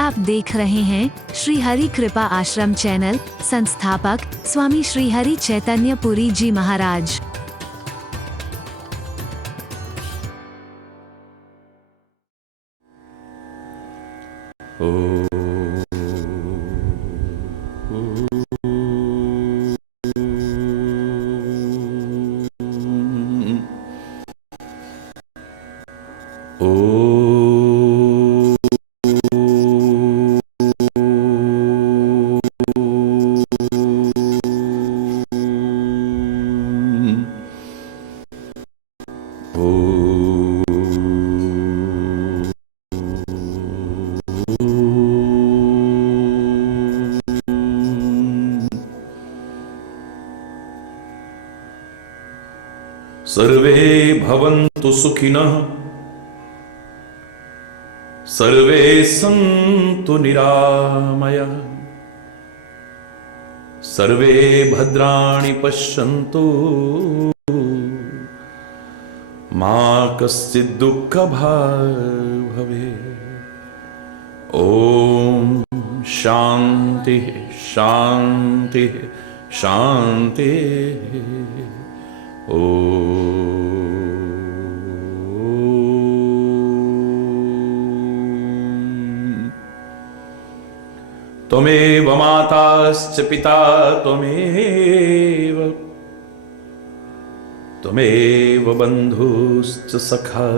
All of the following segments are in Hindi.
आप देख रहे हैं श्री हरि कृपा आश्रम चैनल। संस्थापक स्वामी श्री हरि चैतन्य पुरी जी महाराज। सर्वे भवन्तु सुखिनः, सर्वे सन्तु निरामयाः, सर्वे भद्राणि पश्यन्तु, मा कश्चित् दुःखभाग् भवेत्। ॐ शान्तिः शान्तिः शान्तिः। त्वमेव माताश्च पिता त्वमेव, त्वमेव बन्धुश्च सखा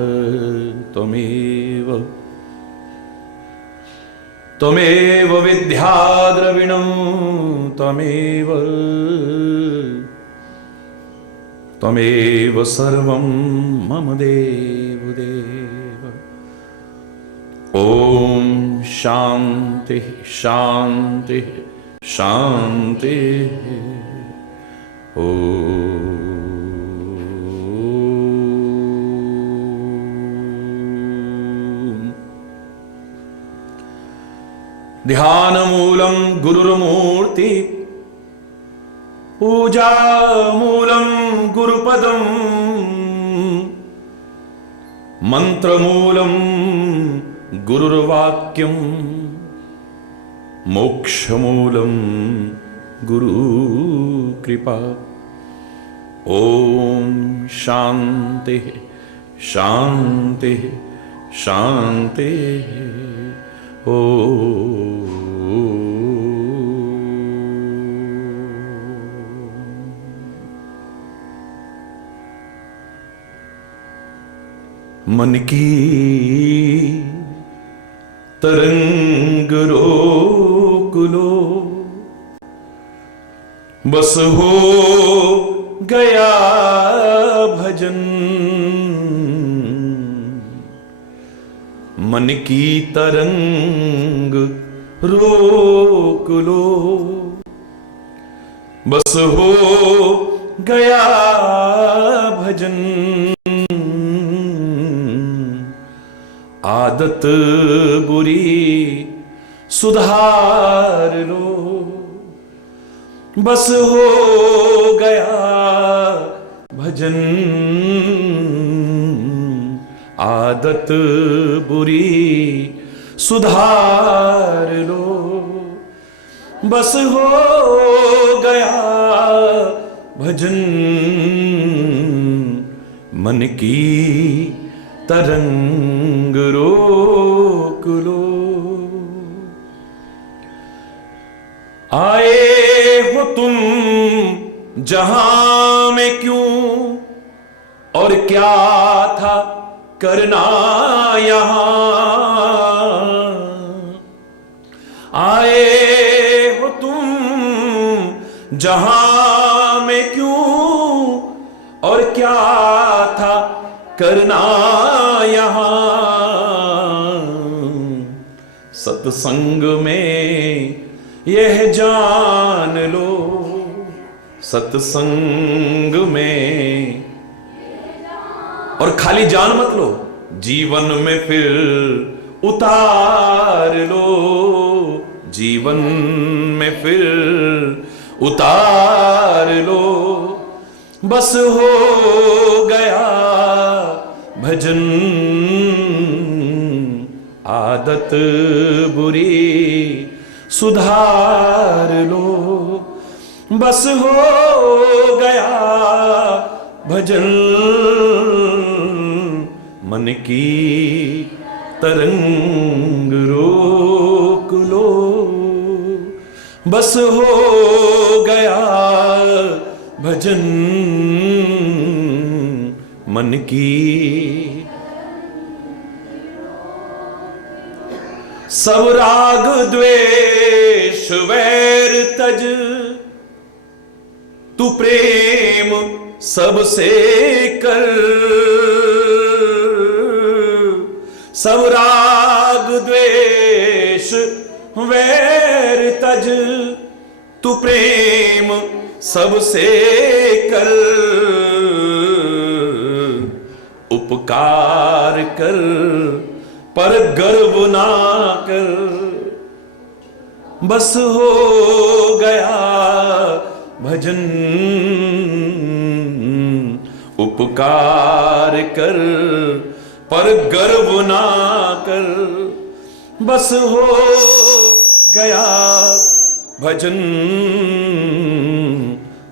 त्वमेव, त्वमेव विद्या द्रविणं त्वमेव, त्वमेव सर्वं मम देवदेव। ॐ शान्तिः शान्तिः शान्तिः। ॐ ध्यानमूलं गुरुर्मूर्ति, पूजामूलं गुरुपदं, मन्त्रमूलं गुरुर्वाक्यं, मोक्षमूलं गुरुकृपा। ॐ शान्तिः शान्तिः शान्तिः। ॐ मन की तरंग रोक लो, बस हो गया भजन। मन की तरंग रोक लो, बस हो गया भजन। आदत बुरी सुधार लो, बस हो गया भजन। आदत बुरी सुधार लो, बस हो गया भजन। मन की तरंग रोक लो, आए हो तुम जहां में क्यों, और क्या था करना यहां। आए हो तुम जहां में क्यों, और क्या था करना यहां। सत्संग में यह जान लो, सत्संग में, और खाली जान मत लो, जीवन में फिर उतार लो। जीवन में फिर उतार लो, बस हो गया भजन। आदत बुरी सुधार लो, बस हो गया भजन मन की तरंग रोक लो, बस हो गया भजन मन की। सब राग द्वेष वैर तज, तू प्रेम सबसे कर, सब राग द्वेष वैर तज, तू प्रेम सबसे कर, उपकार कर पर गर्व ना कर, बस हो गया भजन, उपकार कर पर गर्व ना कर, बस हो गया भजन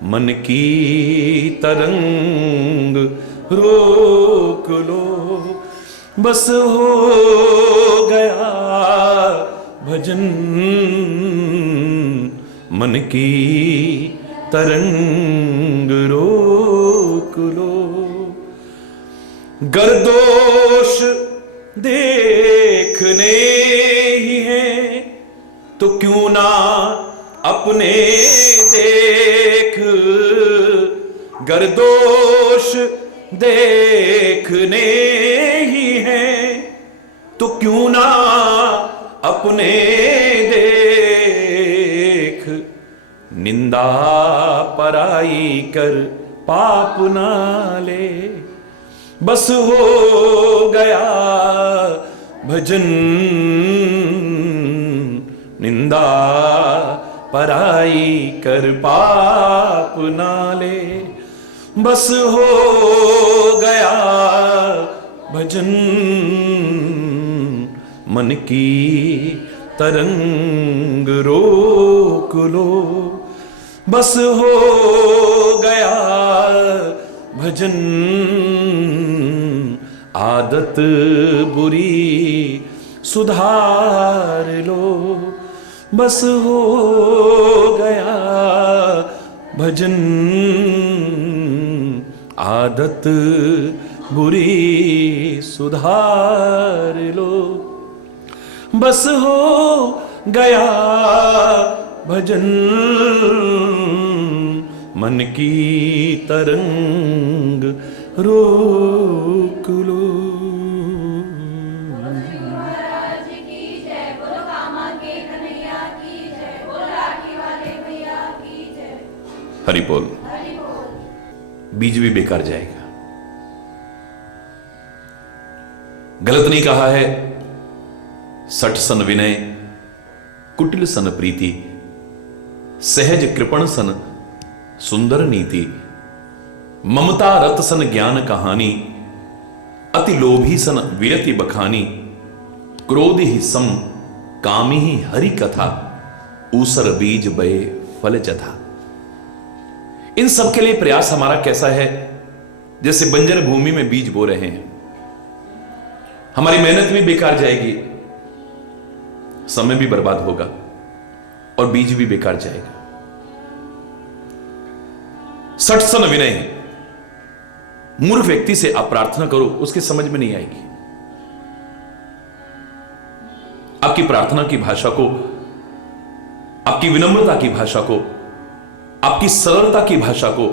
मन की तरंग रोक लो, बस हो गया भजन मन की तरंग रोक लो। गर दोष देखने ही है तो क्यों ना अपने देख, गर दोष देखने ही है तो क्यों ना अपने देख, निंदा पराई कर पाप ना ले, बस हो गया भजन, निंदा पराई कर पाप ना ले, बस हो गया भजन मन की तरंग रोक लो, बस हो गया भजन आदत बुरी सुधार लो, बस हो गया भजन आदत बुरी सुधार लो, बस हो गया भजन मन की तरंग रोक लो। हरि बोल। बीज भी बेकार जाएगा। गलत नहीं कहा है। सठ सन विनय, कुटिल सन प्रीति, सहज कृपण सन सुंदर नीति, ममता रत सन ज्ञान कहानी, अति लोभी सन विरति बखानी, क्रोध ही सम कामी ही हरि कथा, ऊसर बीज बये फल जथा। इन सब के लिए प्रयास हमारा कैसा है? जैसे बंजर भूमि में बीज बो रहे हैं। हमारी मेहनत भी बेकार जाएगी, समय भी बर्बाद होगा और बीज भी बेकार जाएगा। सठ सन विनय, मूर्ख व्यक्ति से आप प्रार्थना करो, उसके समझ में नहीं आएगी। आपकी प्रार्थना की भाषा को, आपकी विनम्रता की भाषा को, आपकी सरलता की भाषा को,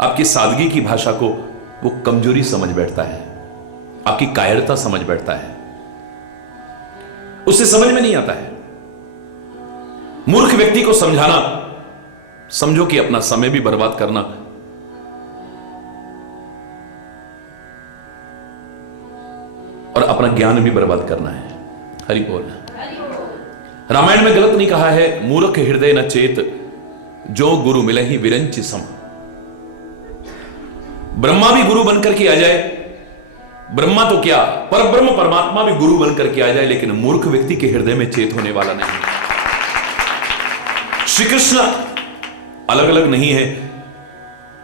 आपकी सादगी की भाषा को वो कमजोरी समझ बैठता है, आपकी कायरता समझ बैठता है, उसे समझ में नहीं आता है। मूर्ख व्यक्ति को समझाना, समझो कि अपना समय भी बर्बाद करना, और अपना ज्ञान भी बर्बाद करना है। हरि बोल। रामायण में गलत नहीं कहा है, मूर्ख हृदय न चेत, जो गुरु मिले ही विरंचि सम। ब्रह्मा भी गुरु बनकर के आ जाए, ब्रह्मा तो क्या, परब्रह्म परमात्मा भी गुरु बनकर के आ जाए, लेकिन मूर्ख व्यक्ति के हृदय में चेत होने वाला नहीं। श्री कृष्ण अलग अलग नहीं है,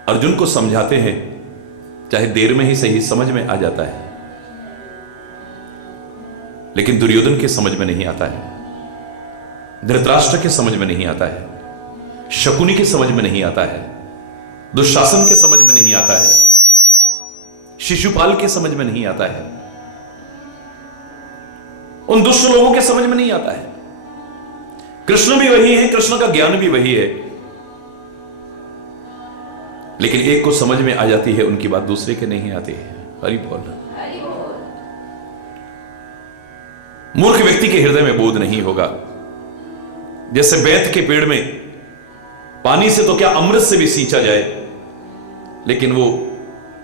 अर्जुन को समझाते हैं, चाहे देर में ही सही समझ में आ जाता है, लेकिन दुर्योधन के समझ में नहीं आता है, धृतराष्ट्र के समझ में नहीं आता है, शकुनी के समझ में नहीं आता है, दुशासन के समझ में नहीं आता है, शिशुपाल के समझ में नहीं आता है, उन दुष्ट लोगों के समझ में नहीं आता है। कृष्ण भी वही है, कृष्ण का ज्ञान भी वही है, लेकिन एक को समझ में आ जाती है, उनकी बात दूसरे के नहीं आती है। हरि बोल। मूर्ख व्यक्ति के हृदय में बोध नहीं होगा। जैसे बेंत के पेड़ में पानी से तो क्या अमृत से भी सींचा जाए, लेकिन वो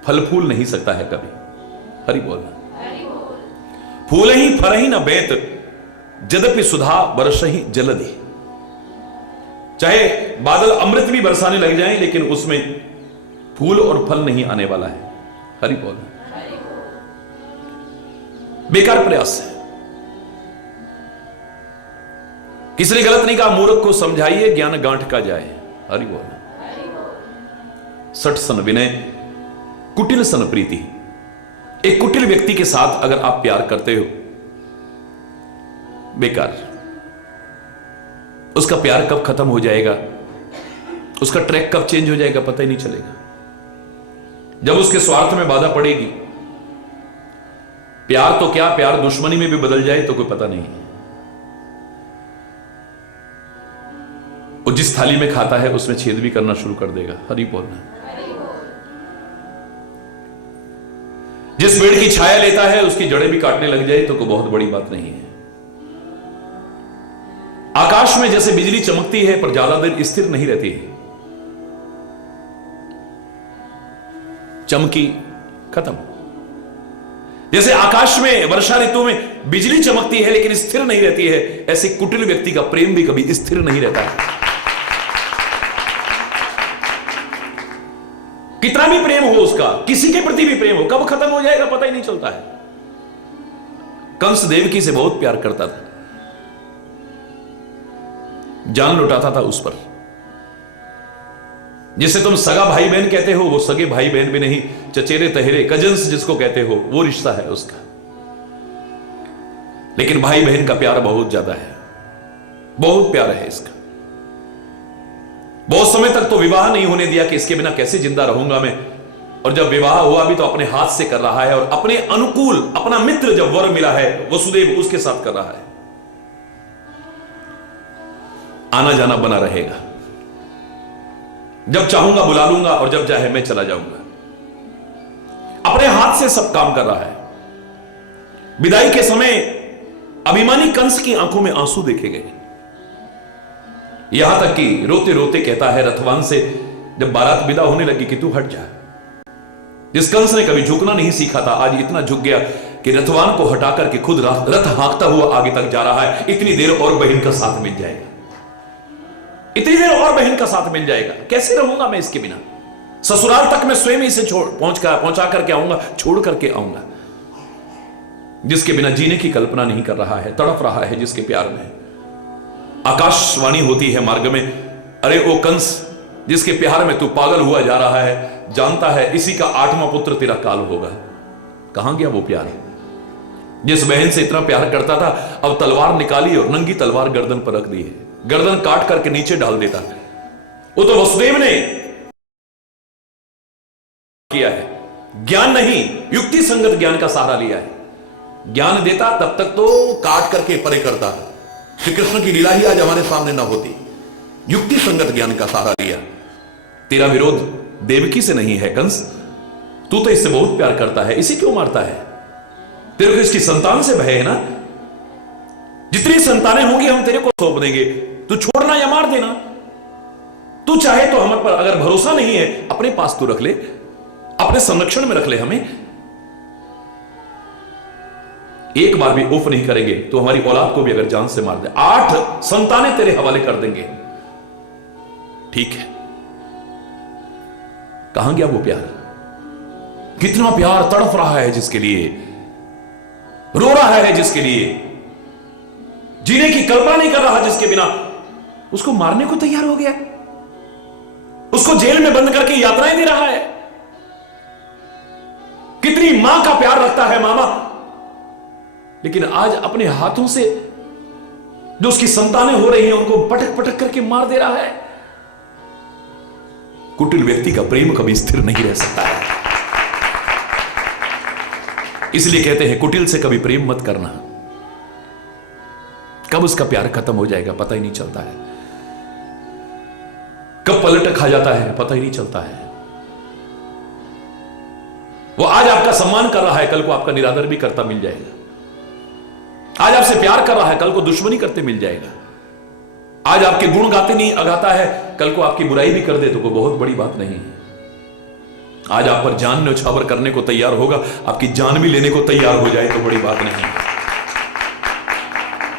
फल फूल नहीं सकता है कभी। हरि बोल। फूल ही फल ही न बेंत, यद्यपि सुधा बरस ही जलधि। चाहे बादल अमृत भी बरसाने लग जाएं, लेकिन उसमें फूल और फल नहीं आने वाला है। हरि बोल। बेकार प्रयास है। किसी ने गलत नहीं कहा, मूर्ख को समझाइए ज्ञान गांठ का जाए। हरि बोल। सठ सन विनय, कुटिल सन प्रीति। एक कुटिल व्यक्ति के साथ अगर आप प्यार करते हो, बेकार। उसका प्यार कब खत्म हो जाएगा, उसका ट्रैक कब चेंज हो जाएगा, पता ही नहीं चलेगा। जब उसके स्वार्थ में बाधा पड़ेगी, प्यार तो क्या, प्यार दुश्मनी में भी बदल जाए तो कोई पता नहीं है। वो जिस थाली में खाता है उसमें छेद भी करना शुरू कर देगा। हरि बोल। जिस पेड़ की छाया लेता है उसकी जड़ें भी काटने लग जाए तो कोई बहुत बड़ी बात नहीं है। आकाश में जैसे बिजली चमकती है पर ज्यादा देर स्थिर नहीं रहती है, चमकी खत्म। जैसे आकाश में वर्षा ऋतु में बिजली चमकती है लेकिन स्थिर नहीं रहती है, ऐसे कुटिल व्यक्ति का प्रेम भी कभी स्थिर नहीं रहता है। कितना भी प्रेम हो उसका, किसी के प्रति भी प्रेम हो, कब खत्म हो जाएगा पता ही नहीं चलता है। कंस देवकी से बहुत प्यार करता था, जान लुटाता था उस पर। जिसे तुम सगा भाई बहन कहते हो वो सगे भाई बहन भी नहीं, चचेरे तहेरे कजन्स जिसको कहते हो वो रिश्ता है उसका। लेकिन भाई बहन का प्यार बहुत ज्यादा है, बहुत प्यार है इसका। बहुत समय तक तो विवाह नहीं होने दिया कि इसके बिना कैसे जिंदा रहूंगा मैं, और जब विवाह हुआ भी तो अपने हाथ से कर रहा है, और अपने अनुकूल अपना मित्र जब वर मिला है वसुदेव उसके साथ कर रहा है। आना जाना बना रहेगा, जब चाहूंगा बुला लूंगा और जब चाहे मैं चला जाऊंगा। अपने हाथ से सब काम कर रहा है। विदाई के समय अभिमानी कंस की आंखों में आंसू देखे गए, यहां तक कि रोते रोते कहता है रथवान से, जब बारात विदा होने लगी, कि तू हट जा। जिस कंस ने कभी झुकना नहीं सीखा था आज इतना झुक गया कि रथवान को हटा करके खुद रथ हाँकता हुआ आगे तक जा रहा है। इतनी देर और बहन का साथ मिल जाएगा, इतनी देर और बहन का साथ मिल जाएगा, कैसे रहूंगा मैं इसके बिना। ससुराल तक मैं स्वयं इसे पहुंचा करके आऊंगा, छोड़ करके आऊंगा। जिसके बिना जीने की कल्पना नहीं कर रहा है, तड़प रहा है जिसके प्यार में। आकाशवाणी होती है मार्ग में, अरे ओ कंस, जिसके प्यार में तू पागल हुआ जा रहा है, जानता है इसी का 8वां पुत्र तेरा काल होगा। कहां गया वो प्यार? जिस बहन से इतना प्यार करता था अब तलवार निकाली और नंगी तलवार गर्दन पर रख दी है, गर्दन काट करके नीचे डाल देता। वो तो वसुदेव ने किया है, ज्ञान नहीं युक्ति संगत ज्ञान का सहारा लिया है। ज्ञान देता तब तक तो काट करके परे करता। श्री कृष्ण की लीला ही आज हमारे सामने ना होती, युक्ति संगत ज्ञान का सहारा लिया। तेरा विरोध देवकी से नहीं है कंस, तू तो इससे बहुत प्यार करता है, इसे क्यों मारता है? तेरे को इसकी संतान से भय है ना, जितनी संतानें होंगी हम तेरे को सौंप देंगे, तू छोड़ना या मार देना। तू चाहे तो हम पर अगर भरोसा नहीं है अपने पास तू रख ले, अपने संरक्षण में रख ले। हमें एक बार भी उफ नहीं करेंगे तो हमारी औलाद को भी अगर जान से मार दे, 8 संतानें तेरे हवाले कर देंगे। ठीक है, कहां गया वो प्यार? कितना प्यार तड़प रहा है जिसके लिए, रो रहा है जिसके लिए, जीने की कल्पना नहीं कर रहा जिसके बिना, उसको मारने को तैयार हो गया, उसको जेल में बंद करके यातनाएं दे रहा है। कितनी मां का प्यार रखता है मामा, लेकिन आज अपने हाथों से जो उसकी संतानें हो रही हैं उनको पटक पटक करके मार दे रहा है। कुटिल व्यक्ति का प्रेम कभी स्थिर नहीं रह सकता है, इसलिए कहते हैं कुटिल से कभी प्रेम मत करना। कब उसका प्यार खत्म हो जाएगा पता ही नहीं चलता है, कब पलट खा जाता है पता ही नहीं चलता है। वो आज आपका सम्मान कर रहा है, कल को आपका निरादर भी करता मिल जाएगा। आज आपसे प्यार कर रहा है, कल को दुश्मनी करते मिल जाएगा। आज आपके गुण गाते नहीं अगाता है, कल को आपकी बुराई भी कर दे तो कोई बहुत बड़ी बात नहीं है। आज आप पर जान न्यौछावर करने को तैयार होगा, आपकी जान भी लेने को तैयार हो जाए तो बड़ी बात नहीं है।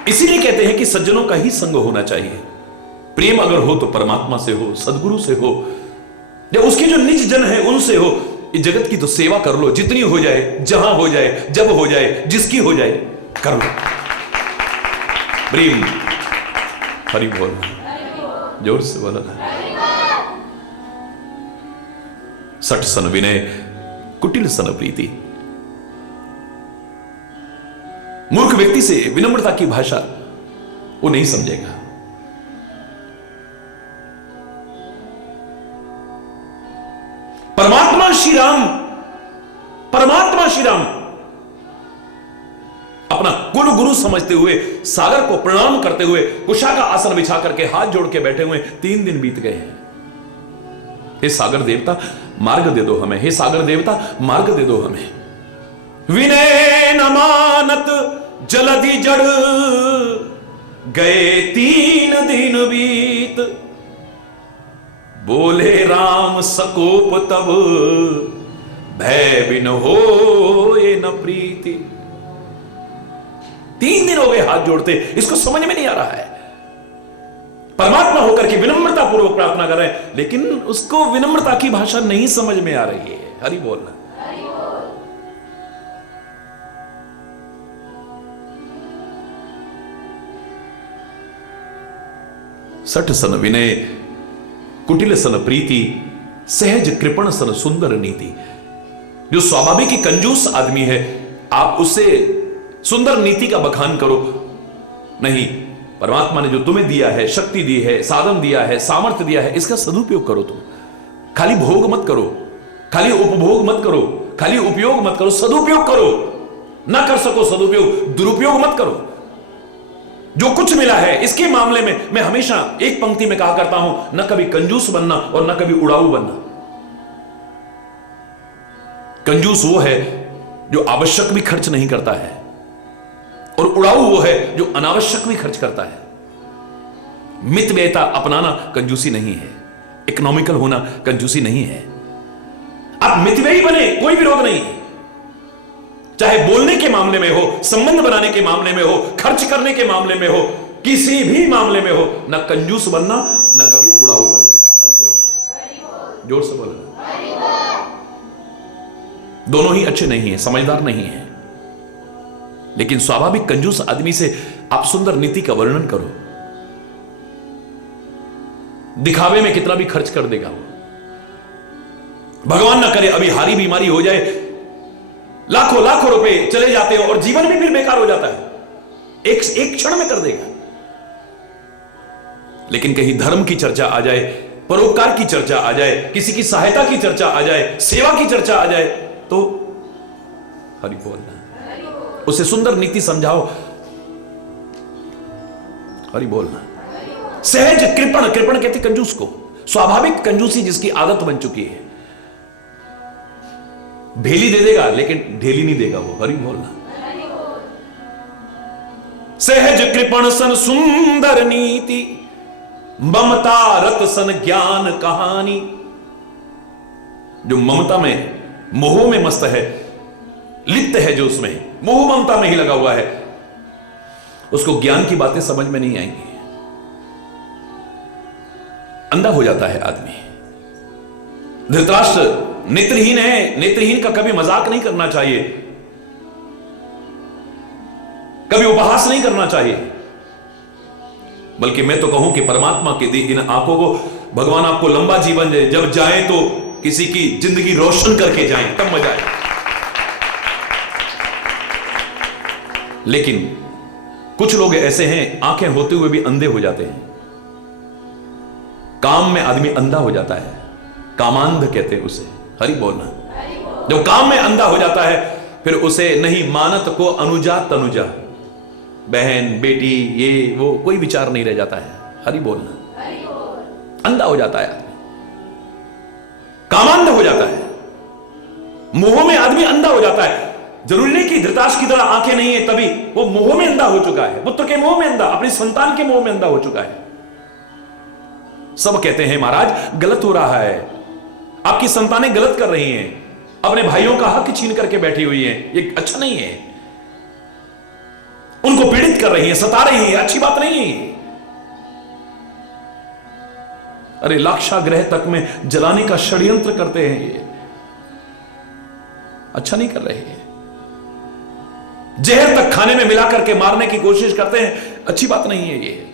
इसीलिए कहते हैं कि सज्जनों का ही संग होना चाहिए। प्रेम अगर हो तो परमात्मा से हो, सदगुरु से हो, या उसके जो निज जन है उनसे हो। इस जगत की तो सेवा कर लो, जितनी हो जाए, जहां हो जाए, जब हो जाए, जिसकी हो जाए कर लो। प्रेम हरि बोल, जोर से बोला ना। सठ सन विनय कुटिल सन प्रीति। मूर्ख व्यक्ति से विनम्रता की भाषा वो नहीं समझेगा। परमात्मा श्री राम, परमात्मा श्री राम अपना कुल गुरु समझते हुए सागर को प्रणाम करते हुए कुशा का आसन बिछा करके हाथ जोड़ के बैठे हुए 3 दिन बीत गए हैं। हे सागर देवता मार्ग दे दो हमें, हे सागर देवता मार्ग दे दो हमें। विनय न मानत जलधि जड़, गए 3 दिन बीत। बोले राम सकोप तब, भय बिन होए न प्रीति। 3 दिन हो गए हाथ जोड़ते, इसको समझ में नहीं आ रहा है। परमात्मा होकर के विनम्रता पूर्वक प्रार्थना कर रहे हैं, लेकिन उसको विनम्रता की भाषा नहीं समझ में आ रही है। हरि बोलना। सठ सन विनय कुटिल सन प्रीति, सहज कृपण सन सुंदर नीति। जो स्वाभाविक ही कंजूस आदमी है, आप उससे सुंदर नीति का बखान करो नहीं। परमात्मा ने जो तुम्हें दिया है, शक्ति दी है, साधन दिया है, सामर्थ्य दिया है, इसका सदुपयोग करो। तुम खाली भोग मत करो, खाली उपभोग मत करो, खाली उपयोग मत करो, सदुपयोग करो। ना कर सको सदुपयोग, दुरुपयोग मत करो। जो कुछ मिला है इसके मामले में मैं हमेशा एक पंक्ति में कहा करता हूं, न कभी कंजूस बनना और न कभी उड़ाऊ बनना। कंजूस वो है जो आवश्यक भी खर्च नहीं करता है, और उड़ाऊ वो है जो अनावश्यक भी खर्च करता है। मितव्ययता अपनाना कंजूसी नहीं है, इकोनॉमिकल होना कंजूसी नहीं है। आप मितव्ययी बने, कोई विरोध नहीं है। चाहे बोलने के मामले में हो, संबंध बनाने के मामले में हो, खर्च करने के मामले में हो, किसी भी मामले में हो, ना कंजूस बनना ना कभी उड़ाऊ बनना। जोर से बोलना। दोनों ही अच्छे नहीं है, समझदार नहीं है। लेकिन स्वाभाविक कंजूस आदमी से आप सुंदर नीति का वर्णन करो, दिखावे में कितना भी खर्च कर देगा वो। भगवान ना करे अभी हारी बीमारी हो जाए, लाखों लाखों रुपए चले जाते हो और जीवन भी फिर बेकार हो जाता है, एक क्षण में कर देगा। लेकिन कहीं धर्म की चर्चा आ जाए, परोपकार की चर्चा आ जाए, किसी की सहायता की चर्चा आ जाए, सेवा की चर्चा आ जाए, तो हरि बोलना, उसे सुंदर नीति समझाओ। हरि बोलना। सहज कृपण, कृपण कहते कंजूस को, स्वाभाविक कंजूसी जिसकी आदत बन चुकी है। भेली दे देगा लेकिन ढेली नहीं देगा वो। हरि बोलना। सहज कृपण सन सुंदर नीति, ममता रत सन ज्ञान कहानी। जो ममता में, मोह में मस्त है, लिप्त है, जो उसमें मोह ममता में ही लगा हुआ है, उसको ज्ञान की बातें समझ में नहीं आएंगी, अंधा हो जाता है आदमी। धृतराष्ट्र नेत्रहीन है, नेत्रहीन का कभी मजाक नहीं करना चाहिए, कभी उपहास नहीं करना चाहिए, बल्कि मैं तो कहूं कि परमात्मा की दी इन आंखों को भगवान आपको लंबा जीवन दे, जब जाए तो किसी की जिंदगी रोशन करके जाएं, तब मजा आए। लेकिन कुछ लोग ऐसे हैं, आंखें होते हुए भी अंधे हो जाते हैं। काम में आदमी अंधा हो जाता है, कामांध कहते हैं उसे, हरि बोलना। जब काम में अंधा हो जाता है, फिर उसे नहीं मानत को अनुजा तनुजा, बहन बेटी ये वो कोई विचार नहीं रह जाता है, हरि बोलना। अंधा हो जाता है आदमी, कामांध हो जाता है, मोह में आदमी अंधा हो जाता है। जरूरी नहीं कि धृतराष्ट्र की तरह आंखें नहीं है तभी वो मोह में अंधा हो चुका है, पुत्र के मोह में अंधा, अपनी संतान के मोह में अंधा हो चुका है। सब कहते हैं महाराज गलत हो रहा है, आपकी संतानें गलत कर रही हैं, अपने भाइयों का हक छीन करके बैठी हुई हैं, ये अच्छा नहीं है, उनको पीड़ित कर रही हैं, सता रही हैं, अच्छी बात नहीं है। अरे लाक्षागृह तक में जलाने का षड्यंत्र करते हैं, ये अच्छा नहीं कर रहे हैं। जहर तक खाने में मिला करके मारने की कोशिश करते हैं, अच्छी बात नहीं है। ये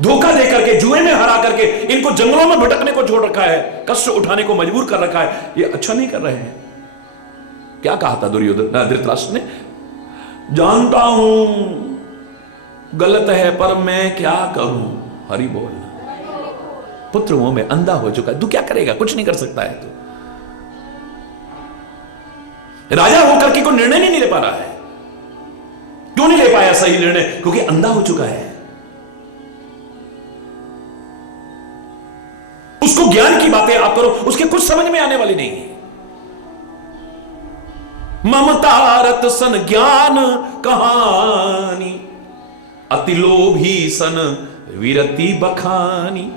धोखा दे करके, जुए में हरा करके इनको जंगलों में भटकने को छोड़ रखा है, कष्ट उठाने को मजबूर कर रखा है, ये अच्छा नहीं कर रहे हैं। क्या कहा था दुर्योधन धृतराष्ट्र ने, जानता हूं गलत है पर मैं क्या करूं, हरि बोलना। पुत्र मुंह में अंधा हो चुका है, तू क्या करेगा, कुछ नहीं कर सकता है। तू राजा होकर के कोई निर्णय नहीं ले पा रहा है। क्यों नहीं ले पाया सही निर्णय? क्योंकि अंधा हो चुका है। उसको ज्ञान की बातें आप करो, उसके कुछ समझ में आने वाली नहीं है। ममतारत सन ज्ञान कहानी, अति लोभी सन विरति बखानी,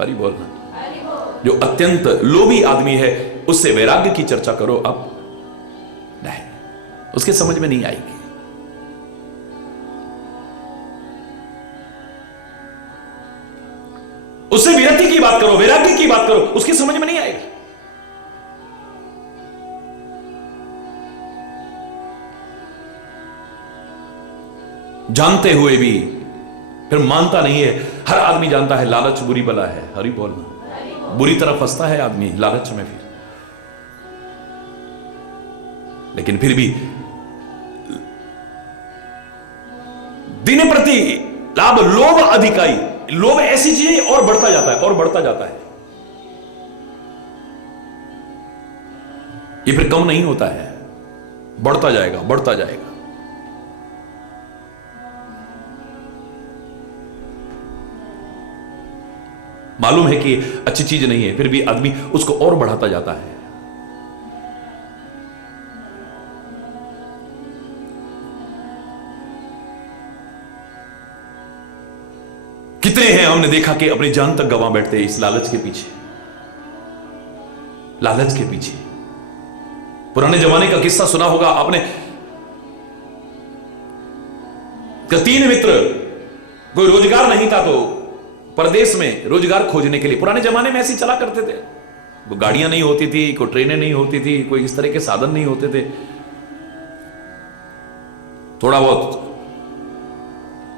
हरि बोलना। जो अत्यंत लोभी आदमी है उससे वैराग्य की चर्चा करो, अब नहीं, उसके समझ में नहीं आएगी। उससे विरति की बात करो, वैराग्य की बात करो, उसकी समझ में नहीं आएगी। जानते हुए भी फिर मानता नहीं है। हर आदमी जानता है लालच बुरी बला है, हरि बोलना। बुरी तरफ फंसता है आदमी लालच में फिर, लेकिन फिर भी दिन प्रति लाभ, लोभ अधिकाई, लोभ ऐसी चीज है और बढ़ता जाता है और बढ़ता जाता है, ये फिर कम नहीं होता है, बढ़ता जाएगा बढ़ता जाएगा। मालूम है कि अच्छी चीज नहीं है, फिर भी आदमी उसको और बढ़ाता जाता है। कितने हैं हमने देखा कि अपनी जान तक गंवा बैठते हैं इस लालच के पीछे, लालच के पीछे। पुराने जमाने का किस्सा सुना होगा आपने, 3 मित्र, कोई रोजगार नहीं था तो परदेश में रोजगार खोजने के लिए, पुराने जमाने में ऐसे चला करते थे। कोई गाड़ियां नहीं होती थी, कोई ट्रेनें नहीं होती थी, कोई इस तरह के साधन नहीं होते थे। थोड़ा बहुत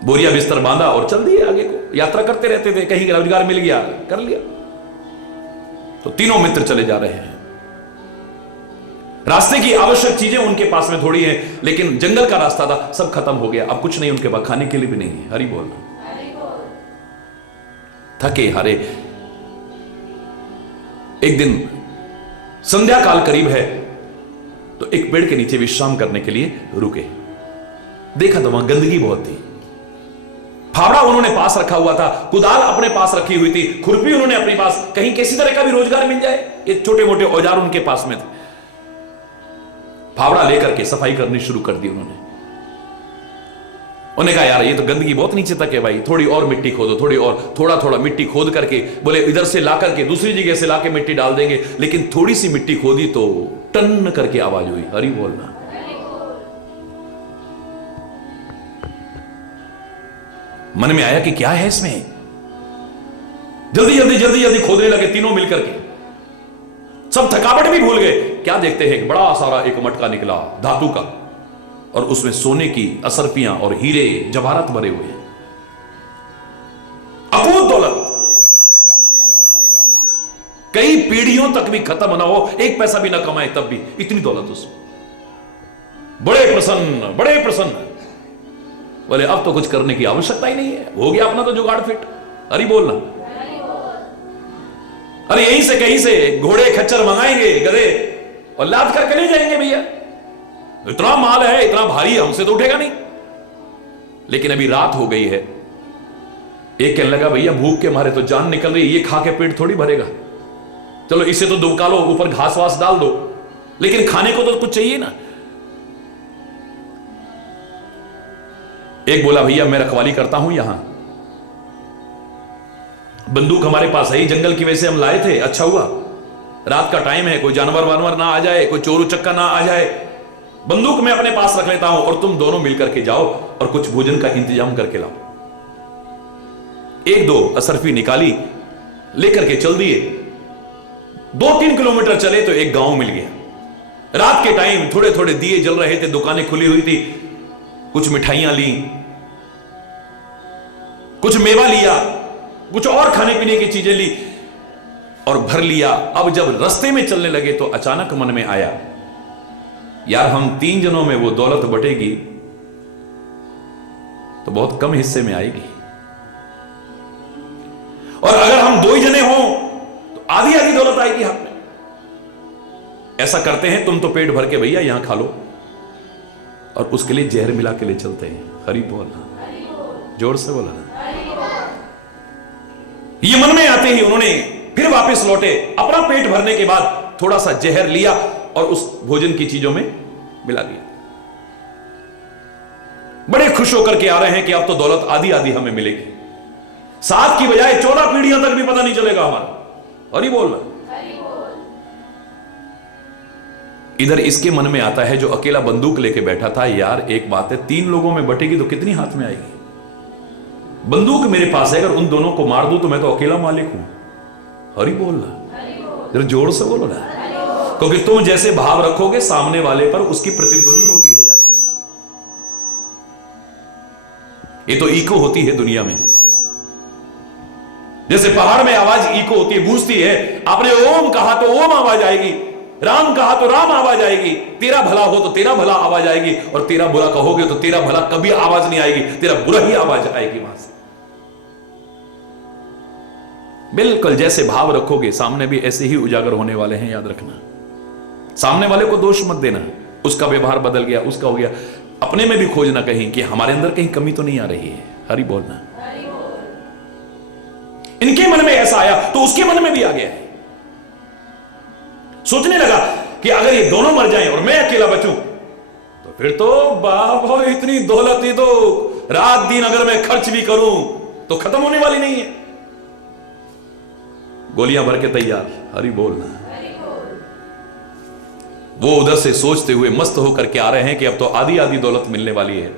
बोरिया बिस्तर बांधा और चल दिए आगे को, यात्रा करते रहते थे। कहीं रोजगार मिल गया कर लिया। तो तीनों मित्र चले जा रहे हैं। रास्ते की आवश्यक चीजें उनके पास में थोड़ी है, लेकिन जंगल का रास्ता था, सब खत्म हो गया। अब कुछ नहीं उनके पास, खाने के लिए भी नहीं है। हरि बोल। थके हारे एक दिन संध्या काल करीब है तो एक पेड़ के नीचे विश्राम करने के लिए रुके। देखा तो वहां गंदगी बहुत थी। फावड़ा उन्होंने पास रखा हुआ था, कुदाल अपने पास रखी हुई थी, खुरपी उन्होंने अपने पास, कहीं किसी तरह का भी रोजगार मिल जाए, ये छोटे मोटे औजार उनके पास में थे। फावड़ा लेकर के सफाई करनी शुरू कर दी उन्होंने। उन्होंने कहा यार ये तो गंदगी बहुत नीचे तक है भाई, थोड़ी और मिट्टी खोदो, थोड़ी और, थोड़ा थोड़ा मिट्टी खोद करके, बोले इधर से ला करके दूसरी जगह से लाके मिट्टी डाल देंगे। लेकिन थोड़ी सी मिट्टी खोदी तो टन करके आवाज हुई। हरि बोलना। मन में आया कि क्या है इसमें। जल्दी जल्दी जल्दी जल्दी खोदने लगे तीनों मिलकर के। सब थकावट भी भूल गए। क्या देखते हैं, बड़ा सारा एक मटका निकला धातु का, और उसमें सोने की असरफियां और हीरे जवाहरात भरे हुए हैं। अकूत दौलत, कई पीढ़ियों तक भी खत्म ना हो, एक पैसा भी ना कमाए तब भी इतनी दौलत उसमें। बड़े प्रसन्न, बड़े प्रसन्न। बोले अब तो कुछ करने की आवश्यकता ही नहीं है, हो गया अपना तो जुगाड़ फिट। अरे बोलना, अरे यहीं से कहीं से घोड़े खच्चर मंगाएंगे, गधे, और लाद करके ले जाएंगे भैया। इतना माल है, इतना भारी, हमसे तो उठेगा नहीं। लेकिन अभी रात हो गई है, एक कहने लगा भैया भूख के मारे तो जान निकल रही है, ये खा के पेट थोड़ी भरेगा, चलो इसे तो दुबका लो, ऊपर घास वास डाल दो, लेकिन खाने को तो कुछ चाहिए ना। एक बोला भैया मैं रखवाली करता हूं यहां, बंदूक हमारे पास है, जंगल की वजह से हम लाए थे, अच्छा हुआ रात का टाइम है, कोई जानवर वानवर ना आ जाए, कोई चोर उचक्का ना आ जाए, बंदूक मैं अपने पास रख लेता हूं और तुम दोनों मिलकर के जाओ और कुछ भोजन का इंतजाम करके लाओ। एक दो असरफी निकाली, लेकर के चल दिए। 2-3 किलोमीटर चले तो एक गांव मिल गया। रात के टाइम थोड़े थोड़े दिए जल रहे थे, दुकानें खुली हुई थी, कुछ मिठाइयां ली, कुछ मेवा लिया, कुछ और खाने पीने की चीजें ली और भर लिया। अब जब रास्ते में चलने लगे तो अचानक मन में आया, यार हम 3 जनों में वो दौलत बटेगी तो बहुत कम हिस्से में आएगी, और अगर हम 2 ही जने हों तो आधी आधी दौलत आएगी हाथ में। ऐसा करते हैं, तुम तो पेट भर के भैया यहां खा लो, और उसके लिए जहर मिला के ले चलते हैं। हरि बोलना, जोर से बोलना। ये मन में आते ही उन्होंने फिर वापस लौटे, अपना पेट भरने के बाद थोड़ा सा जहर लिया और उस भोजन की चीजों में मिला दिया। बड़े खुश होकर के आ रहे हैं कि अब तो दौलत आधी आधी हमें मिलेगी, 7 की बजाय 14 पीढ़ियों तक भी पता नहीं चलेगा हमारा। और ही बोलना। इधर इसके मन में आता है, जो अकेला बंदूक लेके बैठा था, यार एक बात है, 3 लोगों में बटेगी तो कितनी हाथ में आएगी? बंदूक मेरे पास है, अगर उन दोनों को मार दूं तो मैं तो अकेला मालिक हूं। हरि बोलना, जरा जोर से बोलो ना, क्योंकि तुम जैसे भाव रखोगे सामने वाले पर उसकी प्रतिध्वनि होती है, याद रखना। ये तो इको होती है दुनिया में, जैसे पहाड़ में आवाज इको होती है, गूंजती है। आपने ओम कहा तो ओम आवाज आएगी, राम कहा तो राम आवाज आएगी, तेरा भला हो तो तेरा भला आवाज आएगी, और तेरा बुरा कहोगे तो तेरा भला कभी आवाज नहीं आएगी, तेरा बुरा ही आवाज आएगी वहां से। बिल्कुल जैसे भाव रखोगे सामने भी ऐसे ही उजागर होने वाले हैं, याद रखना। सामने वाले को दोष मत देना, उसका व्यवहार बदल गया, उसका हो गया, अपने में भी खोजना कहीं कि हमारे अंदर कहीं कमी तो नहीं आ रही है। हरि बोलना। इनके मन में ऐसा आया तो उसके मन में भी आ गया है। सोचने लगा कि अगर ये दोनों मर जाएं और मैं अकेला बचूं तो फिर तो बाबा इतनी दौलत ही तो रात दिन अगर मैं खर्च भी करूं तो खत्म होने वाली नहीं है। गोलियां भर के तैयार। हरि बोलना। वो उधर से सोचते हुए मस्त होकर के आ रहे हैं कि अब तो आधी आधी दौलत मिलने वाली है।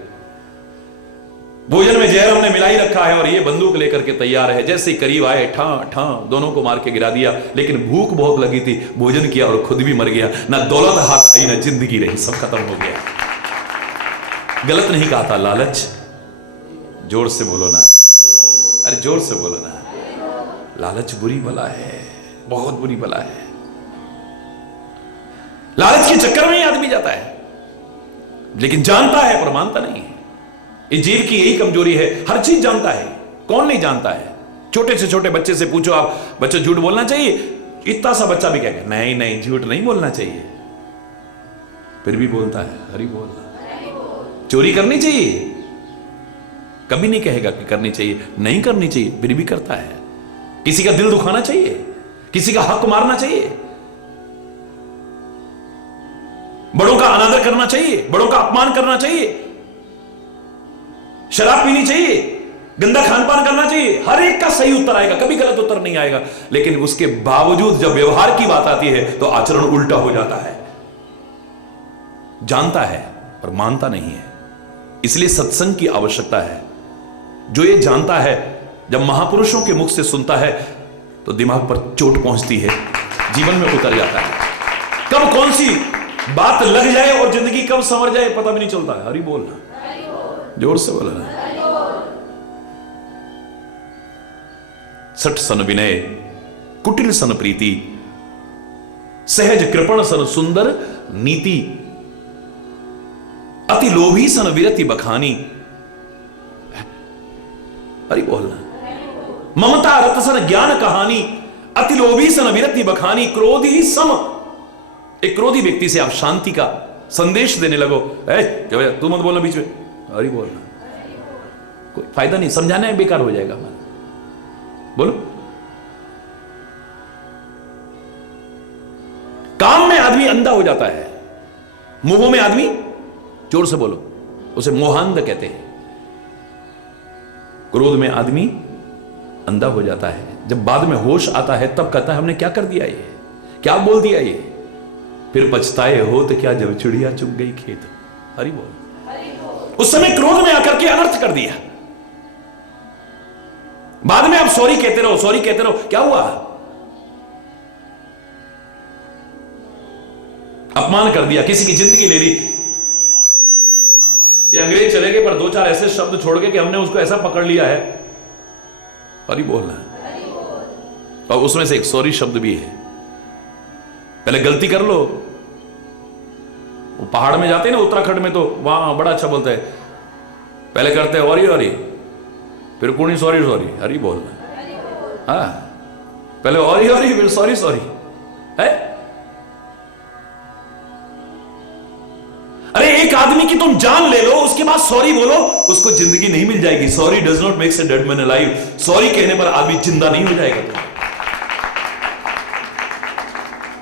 भोजन में जहर हमने मिला ही रखा है और ये बंदूक लेकर के तैयार है। जैसे ही करीब आए, ठा ठा दोनों को मार के गिरा दिया। लेकिन भूख बहुत लगी थी, भोजन किया और खुद भी मर गया। ना दौलत हाथ आई, ना जिंदगी रही, सब खत्म हो गया। गलत नहीं कहा था, लालच। जोर से बोलो ना, अरे जोर से बोलो ना। लालच बुरी बला है, बहुत बुरी बला है। लालच के चक्कर में ही आदमी जाता है, लेकिन जानता है पर मानता नहीं है। इस जीव की यही कमजोरी है, हर चीज जानता है। कौन नहीं जानता है? छोटे से छोटे बच्चे से पूछो आप, बच्चा झूठ बोलना चाहिए? इतना सा बच्चा भी कहेगा नहीं नहीं झूठ नहीं बोलना चाहिए, फिर भी बोलता है। हरि बोलना। चोरी करनी चाहिए, कभी नहीं कहेगा कि करनी चाहिए, नहीं करनी चाहिए, फिर भी करता है। किसी का दिल दुखाना चाहिए, किसी का हक मारना चाहिए, बड़ों का अनादर करना चाहिए, बड़ों का अपमान करना चाहिए, शराब पीनी चाहिए, गंदा खान पान करना चाहिए। हर एक का सही उत्तर आएगा, कभी गलत उत्तर नहीं आएगा। लेकिन उसके बावजूद जब व्यवहार की बात आती है तो आचरण उल्टा हो जाता है। जानता है पर मानता नहीं है। इसलिए सत्संग की आवश्यकता है। जो ये जानता है, जब महापुरुषों के मुख से सुनता है तो दिमाग पर चोट पहुंचती है। जीवन में उतर जाता है। कब कौन सी बात लग जाए और जिंदगी कब संवर जाए पता भी नहीं चलता है। हरि बोलना, जोर से बोलना। सठ सन विनय कुटिल सन प्रीति, सहज कृपण सन सुंदर नीति, अति लोभी सन विरति बखानी। अरे बोलना। ममता रत सन ज्ञान कहानी, अति लोभी सन विरति बखानी। क्रोधी सम, एक क्रोधी व्यक्ति से आप शांति का संदेश देने लगो, तू मत बोलना बीच में, अरे बोलना, कोई फायदा नहीं, समझाना है बेकार हो जाएगा हमारा। बोलो। काम में आदमी अंधा हो जाता है, मोह में आदमी, जोर से बोलो, उसे मोहांध कहते हैं। क्रोध में आदमी अंधा हो जाता है, जब बाद में होश आता है तब कहता है हमने क्या कर दिया, ये क्या बोल दिया, ये फिर पछताए हो तो क्या जब चिड़िया चुग गई खेत। हरि बोल। उस समय क्रोध में आकर के अनर्थ कर दिया, बाद में आप सॉरी कहते रहो, सॉरी कहते रहो, क्या हुआ, अपमान कर दिया, किसी की जिंदगी ले ली। ये अंग्रेज चले गए पर दो चार ऐसे शब्द छोड़ के कि हमने उसको ऐसा पकड़ लिया है। हरि बोलना। और उसमें से एक सॉरी शब्द भी है। पहले गलती कर लो, वो पहाड़ में जाते हैं ना उत्तराखंड में, तो वहां बड़ा अच्छा बोलते हैं, पहले करते हैं औरी औरी, फिर कुणी सॉरी सॉरी। हरि बोलना। हाँ, पहले औरी औरी फिर सॉरी सॉरी है। अरे एक आदमी की तुम जान ले लो, उसके बाद सॉरी बोलो, उसको जिंदगी नहीं मिल जाएगी। Sorry does not makes a dead man alive. Sorry कहने पर आदमी जिंदा नहीं हो जाएगा। तुम